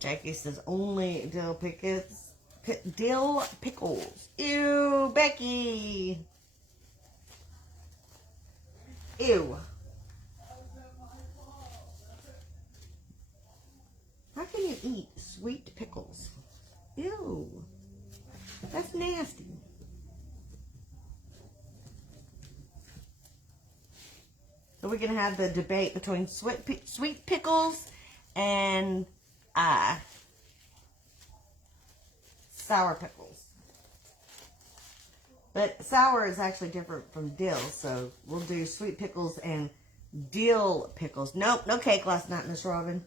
Jackie says only dill pickles. Ew, Becky. Ew. How can you eat sweet pickles? Ew. That's nasty. So we're going to have the debate between sweet pickles and sour pickles. But sour is actually different from dill, so we'll do sweet pickles and dill pickles. Nope, no cake last night, Miss Robin.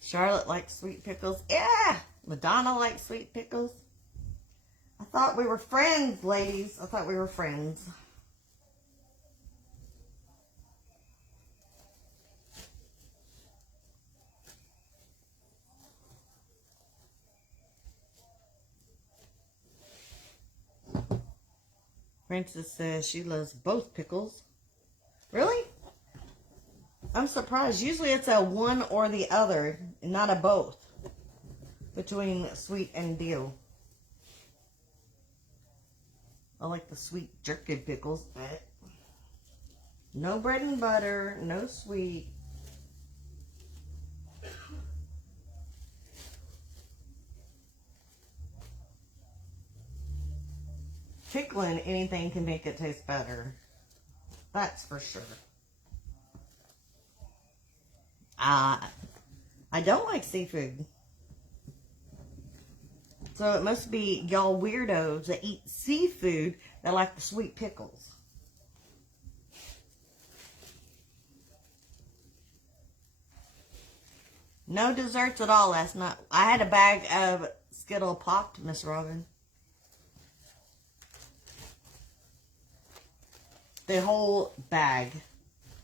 Charlotte likes sweet pickles. Yeah! Madonna likes sweet pickles. I thought we were friends, ladies. I thought we were friends. Princess says she loves both pickles. Really? I'm surprised. Usually it's a one or the other, not a both, between sweet and dill. I like the sweet jerky pickles. No bread and butter, no sweet. Pickling anything can make it taste better. That's for sure. I don't like seafood. So it must be y'all weirdos that eat seafood that like the sweet pickles. No desserts at all last night. I had a bag of Skittle Popped, Miss Robin. The whole bag.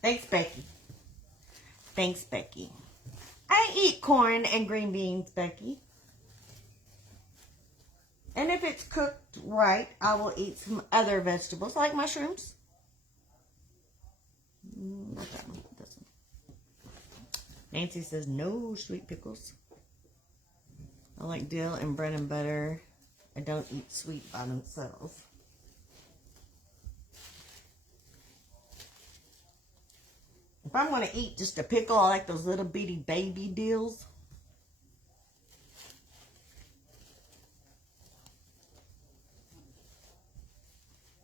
Thanks, Becky. Thanks, Becky. I eat corn and green beans, Becky. And if it's cooked right, I will eat some other vegetables, like mushrooms. Not that one. This one. Nancy says no sweet pickles. I like dill and bread and butter. I don't eat sweet by themselves. If I'm going to eat just a pickle, I like those little bitty baby dills.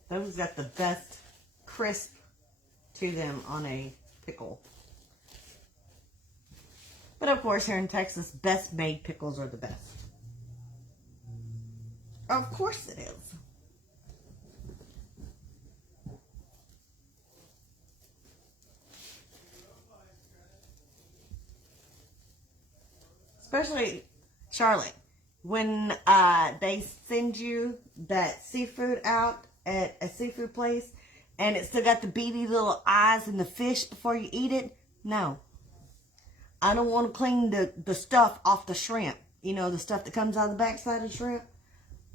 Those got the best crisp to them on a pickle. But of course, here in Texas, best made pickles are the best. Of course it is. Especially Charlotte, when they send you that seafood out at a seafood place and it still got the beady little eyes in the fish before you eat it. No. I don't want to clean the stuff off the shrimp. You know, the stuff that comes out of the backside of the shrimp.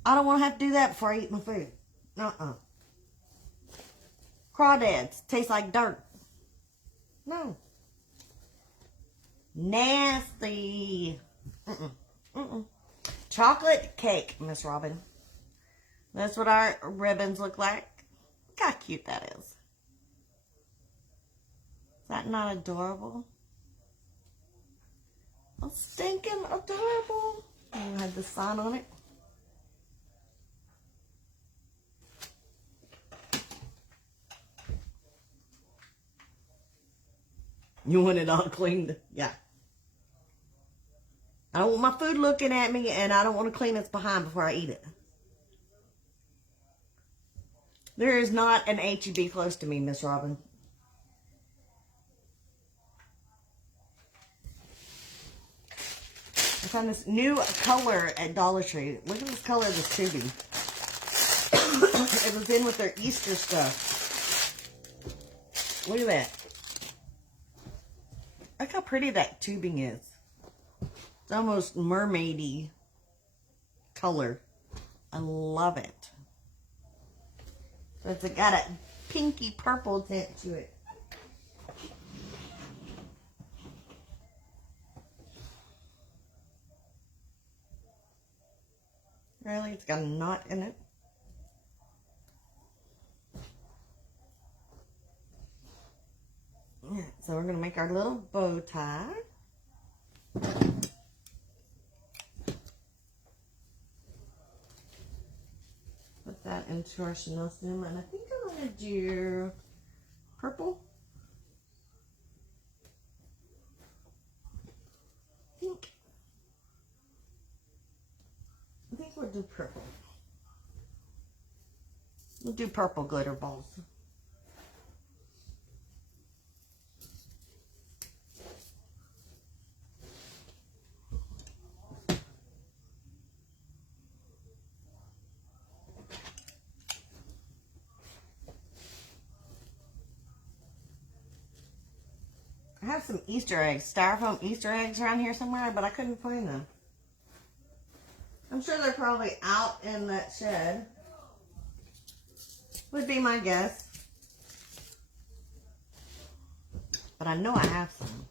I don't want to have to do that before I eat my food. Crawdads taste like dirt. No. Nasty. Chocolate cake, Miss Robin. That's what our ribbons look like. Look how cute that is. Is that not adorable? Oh, stinking adorable. And have the sign on it. You want it all cleaned? Yeah. I don't want my food looking at me, and I don't want to clean its behind before I eat it. There is not an H-E-B close to me, Miss Robin. I found this new color at Dollar Tree. Look at this color of this tubing. It was in with their Easter stuff. Look at that. Look how pretty that tubing is. It's almost mermaidy color. I love it. So it's got a pinky purple tint to it. Really? It's got a knot in it. Yeah, so we're going to make our little bow tie. Put that into our chenille stem, and I think I'm going to do purple. I think we'll do purple. We'll do purple glitter balls. I have some Easter eggs, styrofoam Easter eggs around here somewhere, but I couldn't find them. I'm sure they're probably out in that shed. Would be my guess. But I know I have some.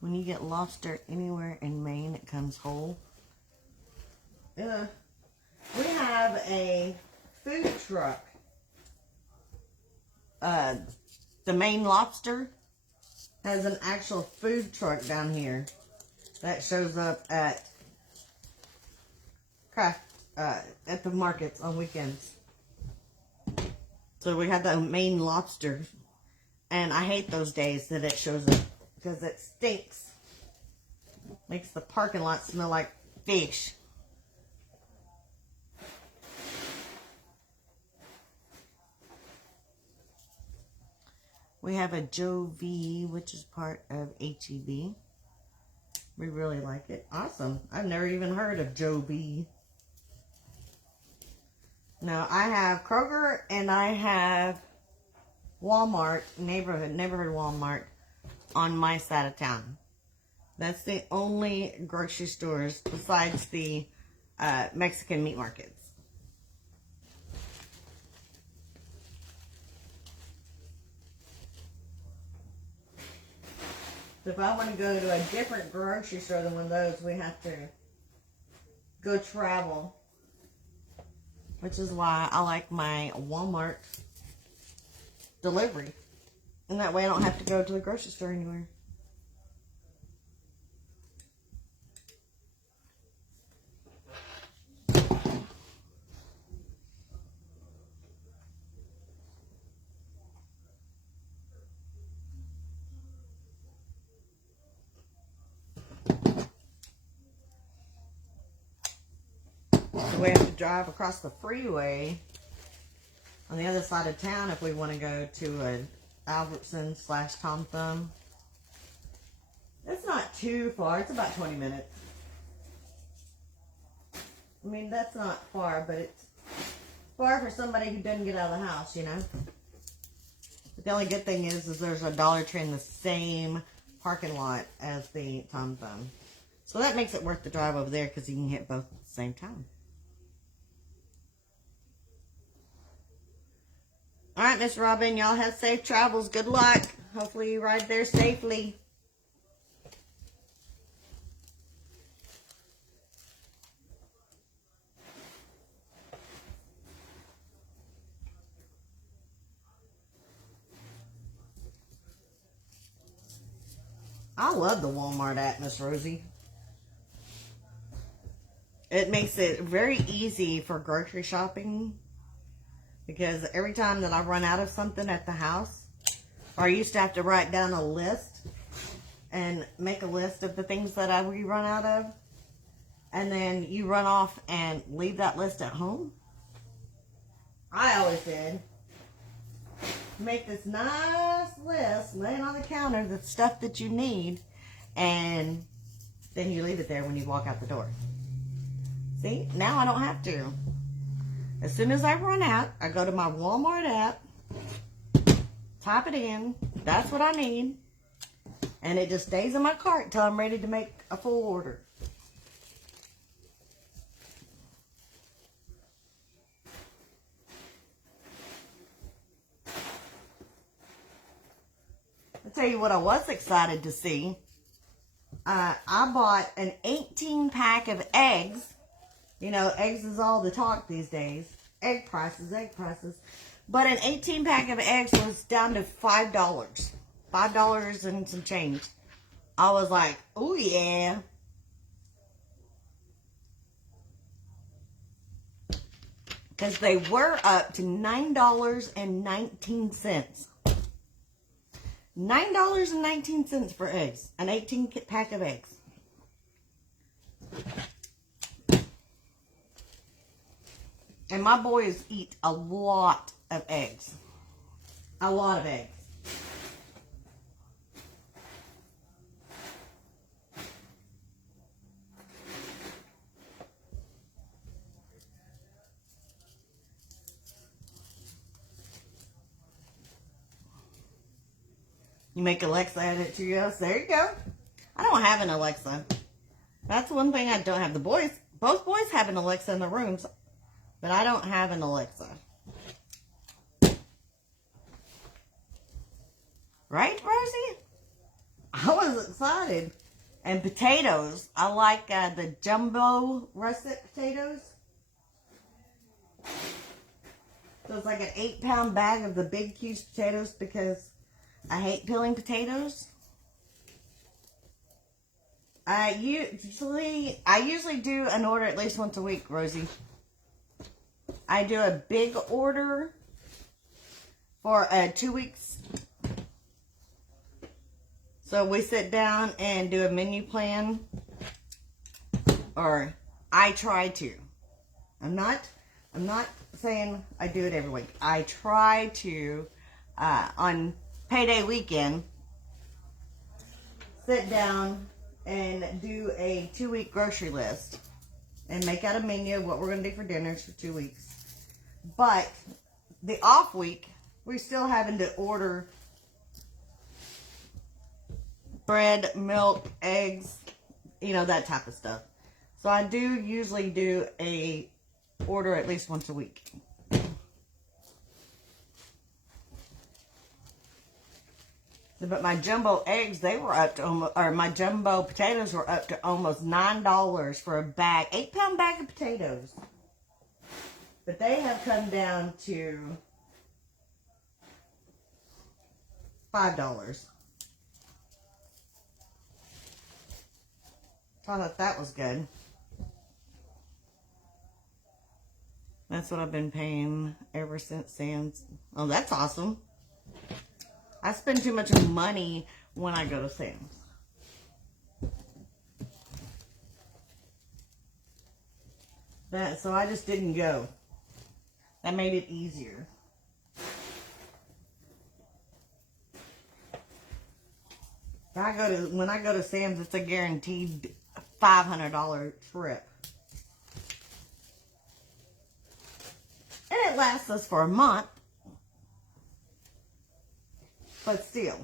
When you get lobster anywhere in Maine, it comes whole. Yeah. We have a food truck. The Maine Lobster has an actual food truck down here that shows up at the markets on weekends. So we have the Maine Lobster, and I hate those days that it shows up because it stinks. Makes the parking lot smell like fish. We have a Joe V, which is part of H-E-B. We really like it. Awesome. I've never even heard of Joe V. Now, I have Kroger and I have Walmart, neighborhood Walmart on my side of town. That's the only grocery stores besides the Mexican meat markets. So if I want to go to a different grocery store than one of those, we have to go travel. Which is why I like my Walmart delivery. And that way I don't have to go to the grocery store anywhere. We have to drive across the freeway on the other side of town if we want to go to a Albertson / Tom Thumb. It's not too far. It's about 20 minutes. I mean, that's not far, but it's far for somebody who doesn't get out of the house, you know. But the only good thing is there's a Dollar Tree in the same parking lot as the Tom Thumb. So that makes it worth the drive over there because you can hit both at the same time. All right, Miss Robin, y'all have safe travels. Good luck. Hopefully you ride there safely. I love the Walmart app, Miss Rosie. It makes it very easy for grocery shopping. Because every time that I run out of something at the house, or I used to have to write down a list and make a list of the things that we run out of, and then you run off and leave that list at home. I always did. Make this nice list laying on the counter, the stuff that you need, and then you leave it there when you walk out the door. See, now I don't have to. As soon as I run out, I go to my Walmart app, type it in, that's what I need, and it just stays in my cart until I'm ready to make a full order. I'll tell you what I was excited to see. I bought an 18-pack of eggs. You know, eggs is all the talk these days. Egg prices. But an 18-pack of eggs was down to $5. $5 and some change. I was like, oh yeah. Because they were up to $9.19. $9.19 for eggs. An 18-pack of eggs. And my boys eat a lot of eggs. A lot of eggs. You make Alexa add it to yours. There you go. I don't have an Alexa. That's one thing I don't have. The boys, both boys have an Alexa in their rooms. But I don't have an Alexa. Right, Rosie? I was excited. And potatoes. I like the jumbo russet potatoes. So it's like an 8-pound bag of the big, huge potatoes because I hate peeling potatoes. I usually do an order at least once a week, Rosie. I do a big order for 2 weeks. So we sit down and do a menu plan. Or I try to. I'm not saying I do it every week. I try to, on payday weekend, sit down and do a 2-week grocery list. And make out a menu of what we're going to do for dinners for 2 weeks. But the off week, we're still having to order bread, milk, eggs, you know, that type of stuff. So I do usually do a order at least once a week. But my jumbo eggs, they were up to almost, or my jumbo potatoes were up to almost $9 for a bag, 8-pound bag of potatoes. But they have come down to $5. I thought that was good. That's what I've been paying ever since Sam's. Oh, that's awesome. I spend too much money when I go to Sam's. So I just didn't go. That made it easier. When I go to Sam's, it's a guaranteed $500 trip. And it lasts us for a month. But still.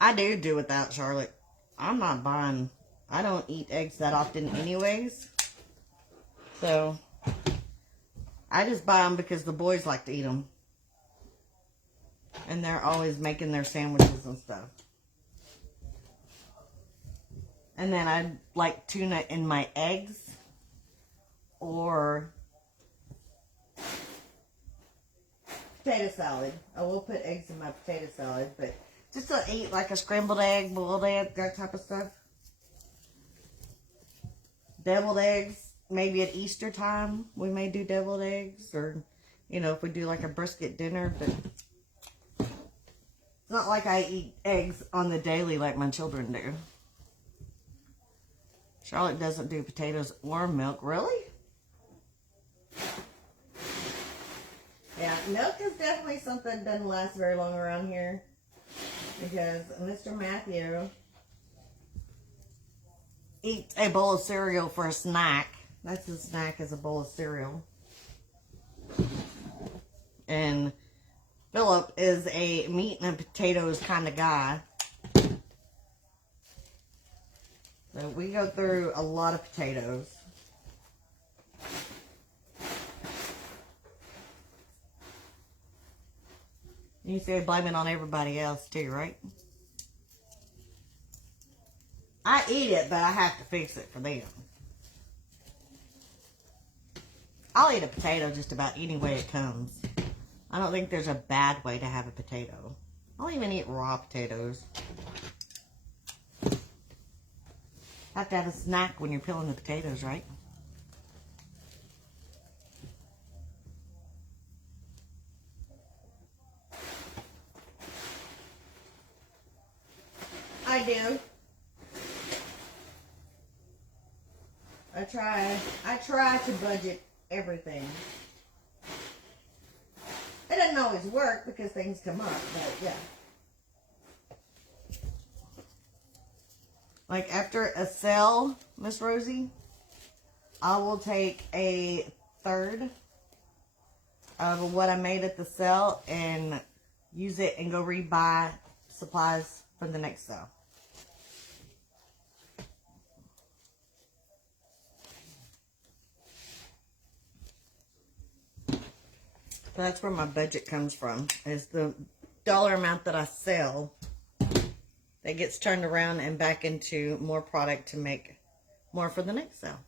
I do without Charlotte. I'm not buying. I don't eat eggs that often anyways. So, I just buy them because the boys like to eat them. And they're always making their sandwiches and stuff. And then I like tuna in my eggs. Or potato salad. I will put eggs in my potato salad, but just to eat like a scrambled egg, boiled egg, that type of stuff. Deviled eggs, maybe at Easter time, we may do deviled eggs, or, you know, if we do like a brisket dinner, but it's not like I eat eggs on the daily like my children do. Charlotte doesn't do potatoes or milk. Really? Yeah, milk is definitely something that doesn't last very long around here. Because Mr. Matthew eats a bowl of cereal for a snack. That's his snack, is a bowl of cereal. And Philip is a meat and potatoes kind of guy. So we go through a lot of potatoes. You say blame it on everybody else too, right? I eat it, but I have to fix it for them. I'll eat a potato just about any way it comes. I don't think there's a bad way to have a potato. I'll even eat raw potatoes. Have to have a snack when you're peeling the potatoes, right? I do. I try to budget everything. It doesn't always work because things come up, but yeah. Like after a sale, Miss Rosie, I will take a third of what I made at the sale and use it and go rebuy supplies for the next sale. So that's where my budget comes from, is the dollar amount that I sell that gets turned around and back into more product to make more for the next sale.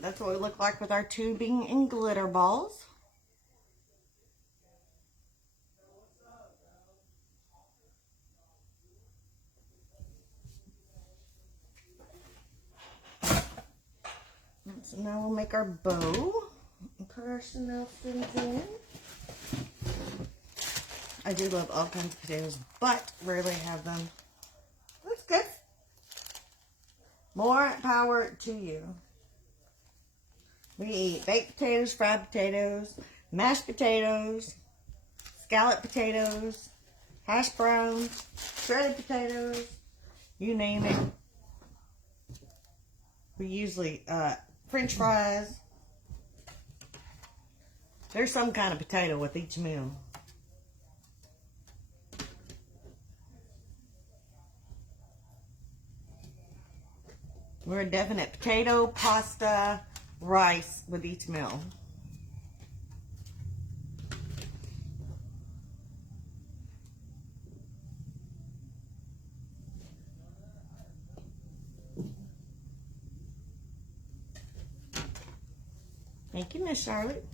That's what we look like with our tubing and glitter balls. So now we'll make our bow and put our Chanel fins in. I do love all kinds of potatoes, but rarely have them. That's good. More power to you. We eat baked potatoes, fried potatoes, mashed potatoes, scalloped potatoes, hash browns, shredded potatoes, you name it. We usually, French fries. There's some kind of potato with each meal. We're a definite potato, pasta, rice with each meal. Thank you, Miss Charlotte.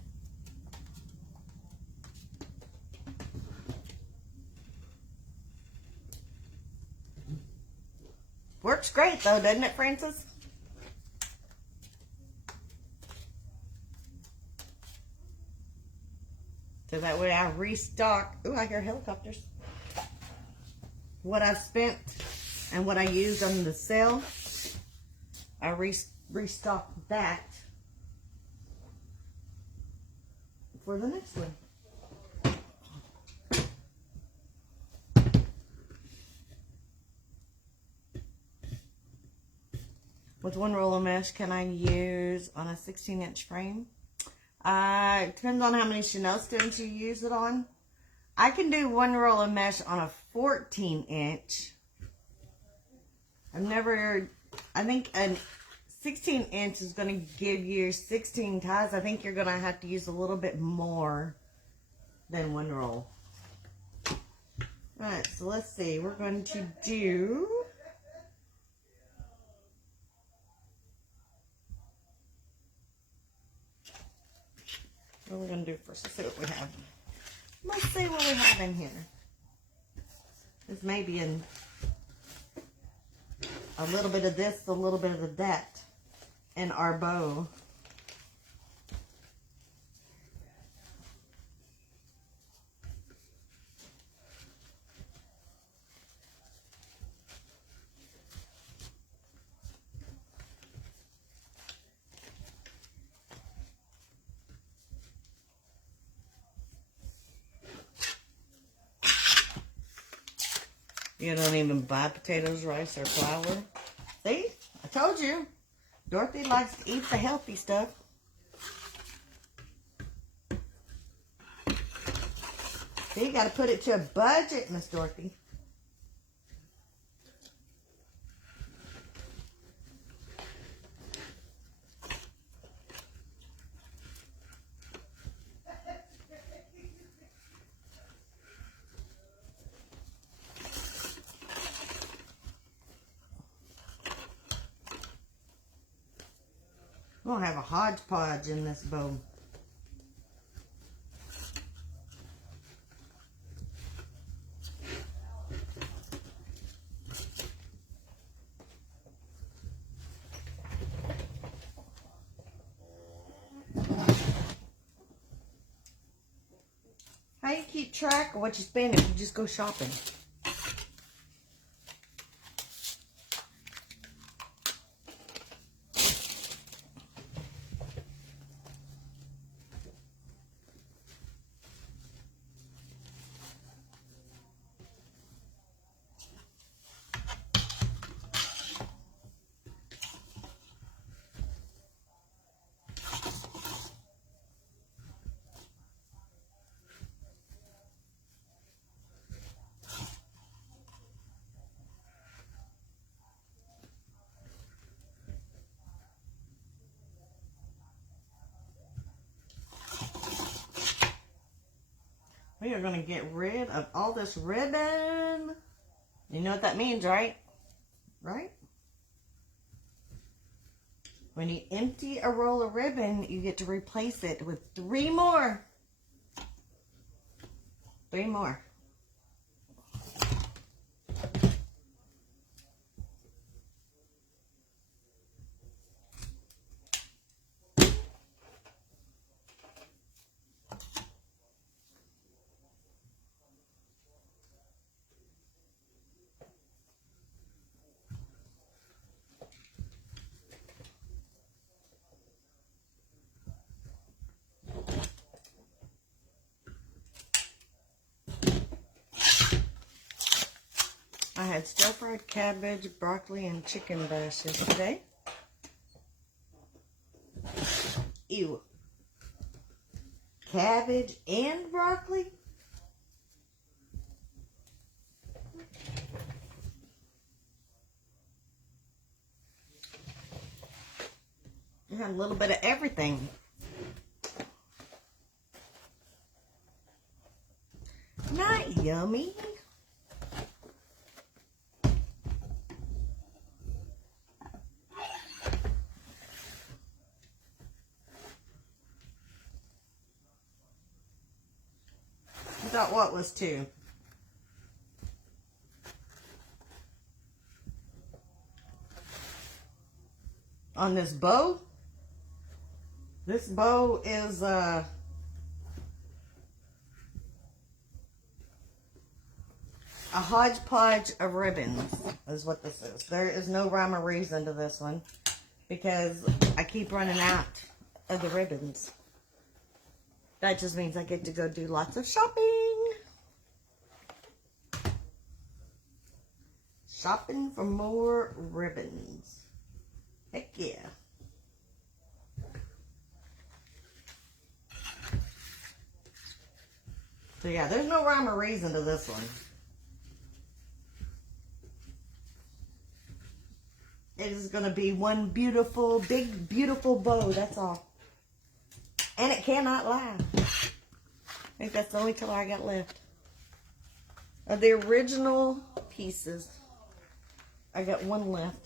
Works great though, doesn't it, Francis? So that way I restock. Ooh, I hear helicopters. What I've spent and what I used on the sale, I restock that for the next one. With one roll of mesh, can I use on a 16-inch frame? It depends on how many Chanel stems you use it on. I can do one roll of mesh on a 14-inch. I think a 16-inch is going to give you 16 ties. I think you're going to have to use a little bit more than one roll. Alright, so let's see. We're going to do... What are we going to do first? Let's see what we have. Let's see what we have in here. This may be in a little bit of this, a little bit of that in our bow. You don't even buy potatoes, rice, or flour. See? I told you. Dorothy likes to eat the healthy stuff. See, you got to put it to a budget, Miss Dorothy. We're going to have a hodgepodge in this bow. How you keep track of what you spend if you just go shopping? We are going to get rid of all this ribbon. You know what that means, right? Right? When you empty a roll of ribbon, you get to replace it with 3 more. 3 more. I had stir-fried cabbage, broccoli, and chicken breast yesterday. Ew. Cabbage and broccoli? Had a little bit of everything. Not yummy. I thought what was two? On this bow? This bow is a hodgepodge of ribbons is what this is. There is no rhyme or reason to this one because I keep running out of the ribbons. That just means I get to go do lots of shopping. Shopping for more ribbons. Heck yeah. So yeah, there's no rhyme or reason to this one. It is going to be one beautiful, big, beautiful bow. That's all. And it cannot lie. I think that's the only color I got left. Of the original pieces, I got one left.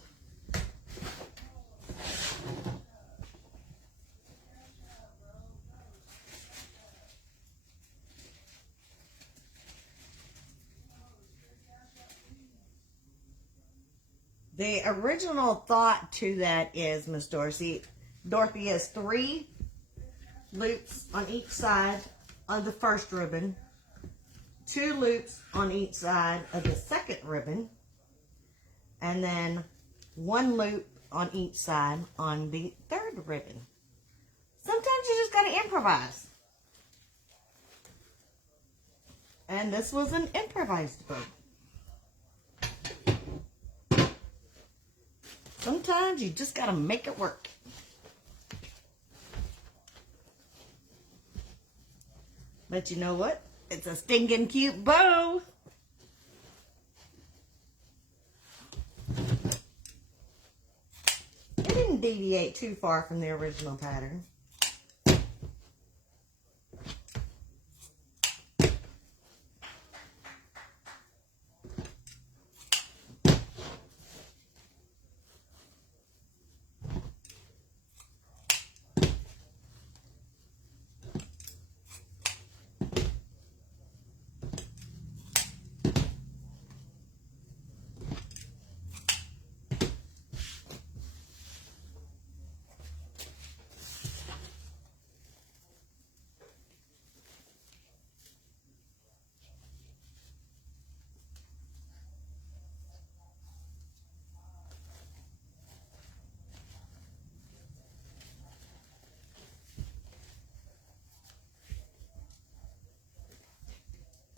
The original thought to that is, Miss Dorothy has 3 loops on each side of the first ribbon, 2 loops on each side of the second ribbon, and then 1 loop on each side on the third ribbon. Sometimes you just got to improvise. And this was an improvised bow. Sometimes you just got to make it work. But you know what? It's a stinking cute bow. It didn't deviate too far from the original pattern.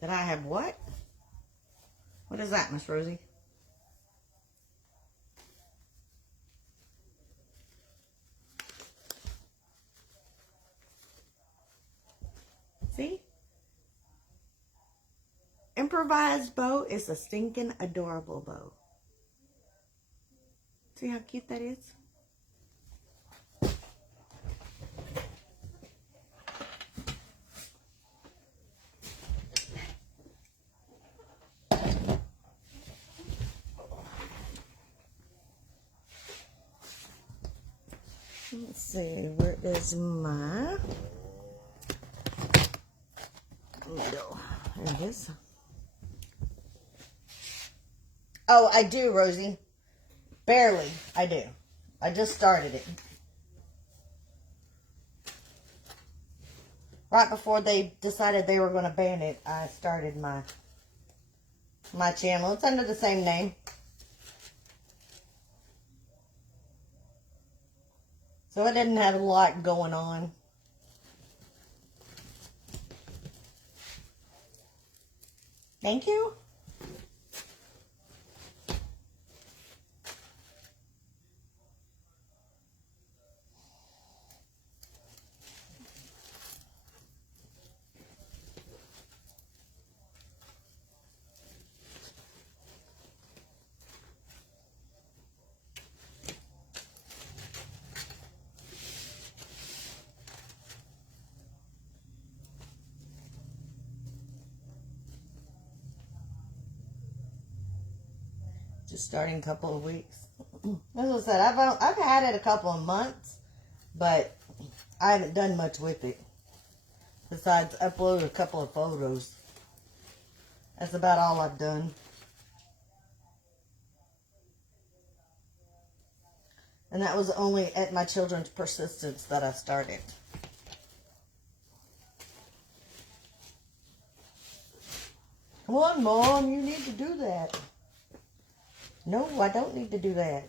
Did I have what? What is that, Miss Rosie? See? Improvised bow is a stinking adorable bow. See how cute that is? Let's see, where is my needle? There it is. Oh, I do, Rosie. Barely, I do. I just started it. Right before they decided they were going to ban it, I started my channel. It's under the same name. So it didn't have a lot going on. Thank you. Just starting a couple of weeks. As I said, I've had it a couple of months, but I haven't done much with it. Besides upload a couple of photos. That's about all I've done. And that was only at my children's persistence that I started. Come on, Mom, you need to do that. No, I don't need to do that.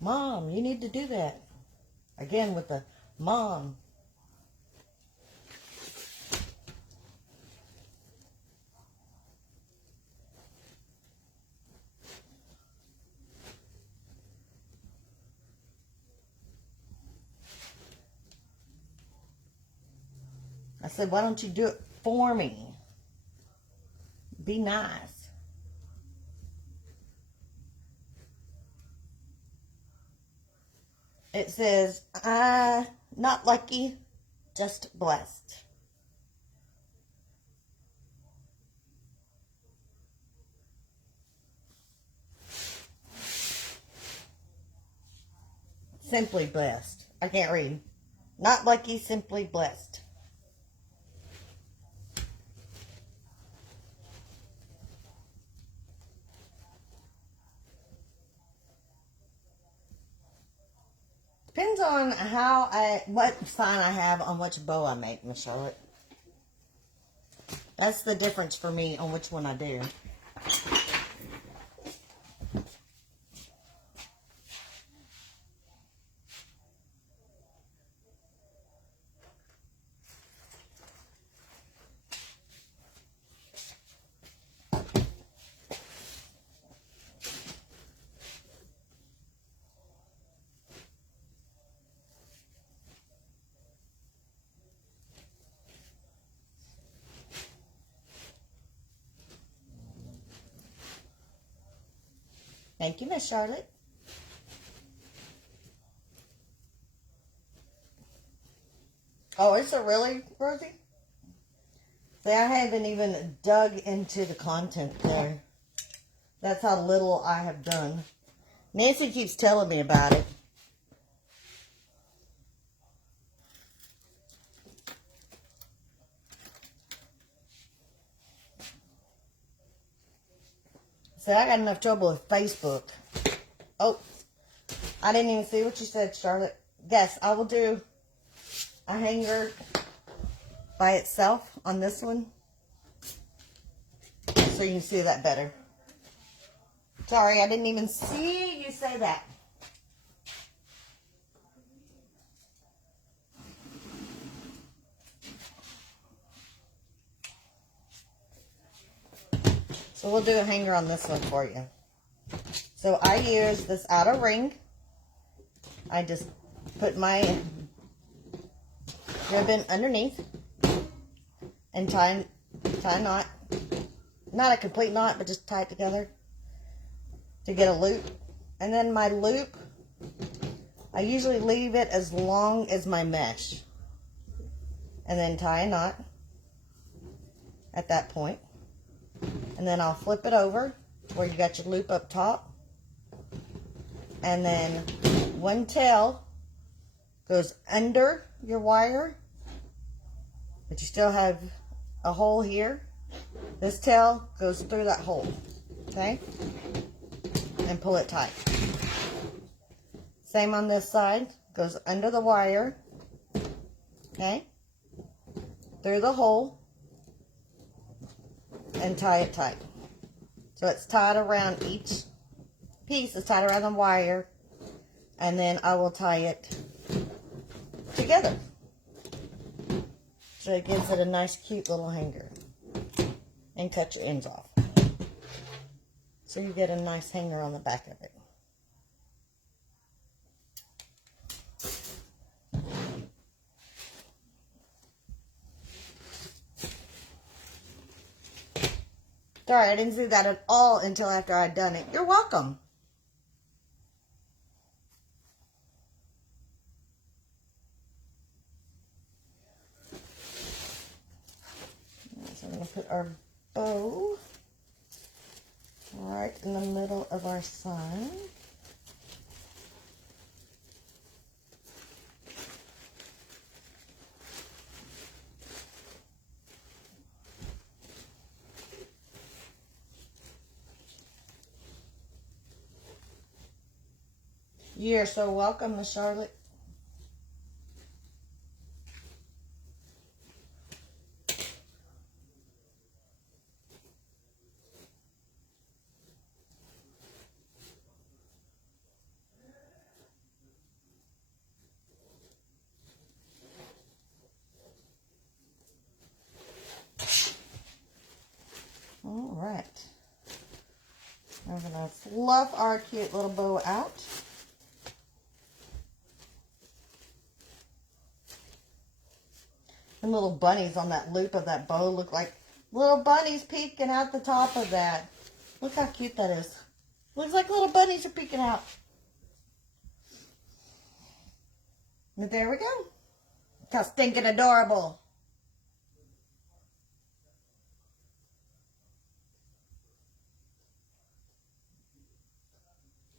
Mom, you need to do that. Again with the mom. I said, why don't you do it for me? Be nice. It says, not lucky, just blessed. Simply blessed. I can't read. Not lucky, simply blessed. Depends on what sign I have on which bow I make, Miss Charlotte. That's the difference for me on which one I do. Thank you, Miss Charlotte. Oh, is it really, Rosie? See, I haven't even dug into the content there. That's how little I have done. Nancy keeps telling me about it. See, I got enough trouble with Facebook. Oh, I didn't even see what you said, Charlotte. Yes, I will do a hanger by itself on this one, so you can see that better. Sorry, I didn't even see you say that. So we'll do a hanger on this one for you. So I use this outer ring. I just put my ribbon underneath and tie a knot. Not a complete knot, but just tie it together to get a loop. And then my loop, I usually leave it as long as my mesh. And then tie a knot at that point. And then I'll flip it over where you got your loop up top. And then one tail goes under your wire, but you still have a hole here. This tail goes through that hole, okay? And pull it tight. Same on this side, goes under the wire, okay? Through the hole, and tie it tight. So it's tied around each piece, is tied around the wire, and then I will tie it together. So it gives it a nice cute little hanger. And cut your ends off. So you get a nice hanger on the back of it. Sorry, I didn't see that at all until after I'd done it. You're welcome. So I'm going to put our bow right in the middle of our sun. You're so welcome, Miss Charlotte. All right. I'm going to fluff our cute little bow out. And little bunnies on that loop of that bow look like little bunnies peeking out the top of that. Look how cute that is. Looks like little bunnies are peeking out. But there we go. Look how stinking adorable.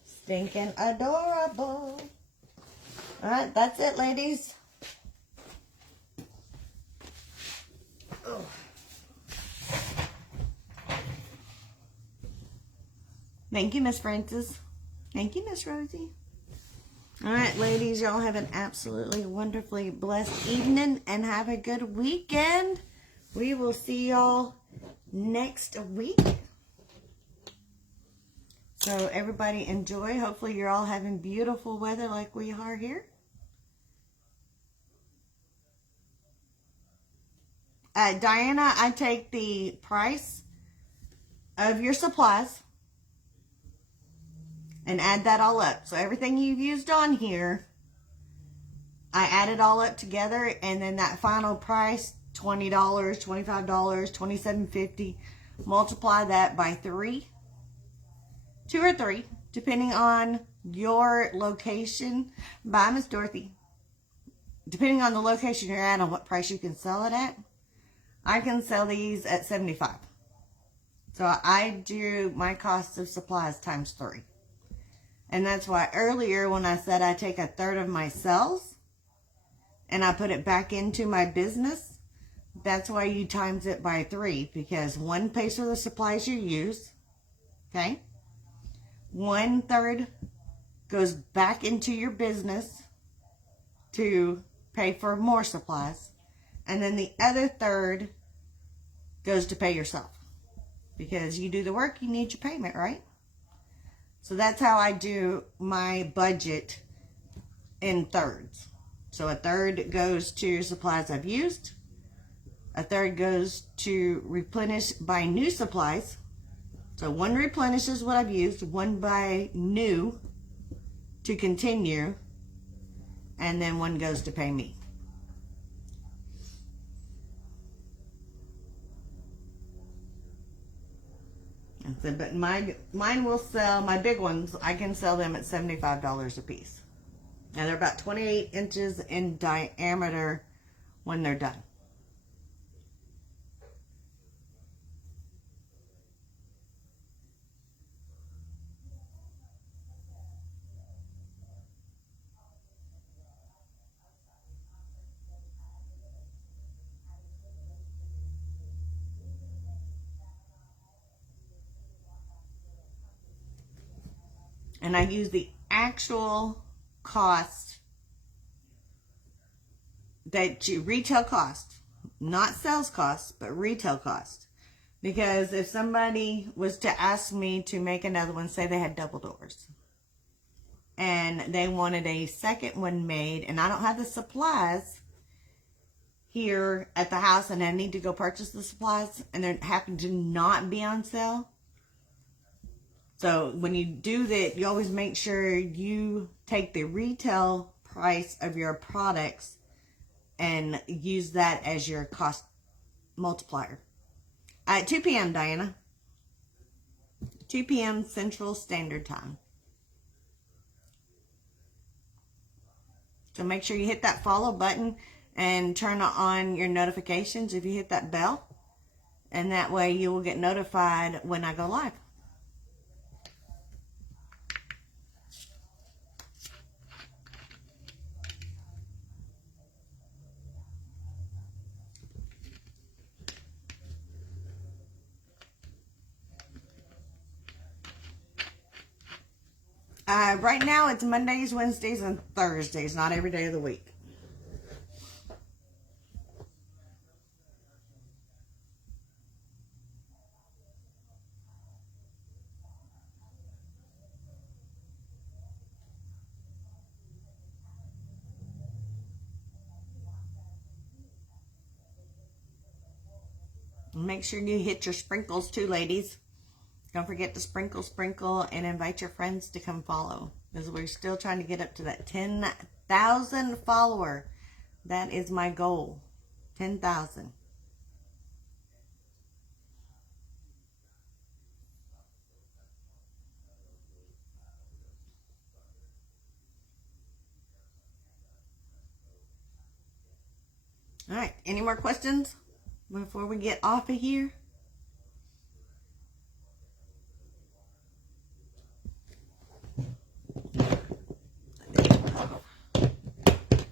Stinking adorable. All right, that's it, ladies. Oh. Thank you, Miss Francis. Thank you, Miss Rosie. All right, ladies, y'all have an absolutely wonderfully blessed evening and have a good weekend. We will see y'all next week. So everybody enjoy. Hopefully you're all having beautiful weather like we are here. Diana, I take the price of your supplies and add that all up. So everything you've used on here, I add it all up together, and then that final price, $20, $25, $27.50, multiply that by 3. 2 or 3, depending on your location. Bye, Miss Dorothy. Depending on the location you're at and what price you can sell it at, I can sell these at $75. So I do my cost of supplies times 3. And that's why earlier when I said I take 1/3 of my sales and I put it back into my business, that's why you times it by 3, because 1 pays for the supplies you use, okay? 1/3 goes back into your business to pay for more supplies. And then the other 1/3 goes to pay yourself. Because you do the work, you need your payment, right? So that's how I do my budget in thirds. So 1/3 goes to supplies I've used. 1/3 goes to replenish by new supplies. So 1 replenishes what I've used, 1 buy new to continue, and then 1 goes to pay me. But mine will sell, my big ones, I can sell them at $75 a piece. And they're about 28 inches in diameter when they're done. And I use the actual cost that you retail cost, not sales cost, but retail cost. Because if somebody was to ask me to make another one, say they had double doors, and they wanted a second one made, and I don't have the supplies here at the house, and I need to go purchase the supplies, and they happen to not be on sale. So when you do that, you always make sure you take the retail price of your products and use that as your cost multiplier. At 2 p.m., Diana. 2 p.m. Central Standard Time. So make sure you hit that follow button and turn on your notifications if you hit that bell. And that way you will get notified when I go live. Right now it's Mondays, Wednesdays, and Thursdays, not every day of the week. Make sure you hit your sprinkles too, ladies. Don't forget to sprinkle, and invite your friends to come follow. Because we're still trying to get up to that 10,000 follower. That is my goal. 10,000. All right. Any more questions before we get off of here?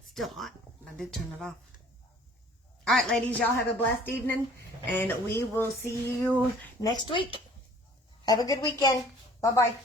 Still hot. I did turn it off. All right, ladies, y'all have a blessed evening, and we will see you next week. Have a good weekend. Bye-bye.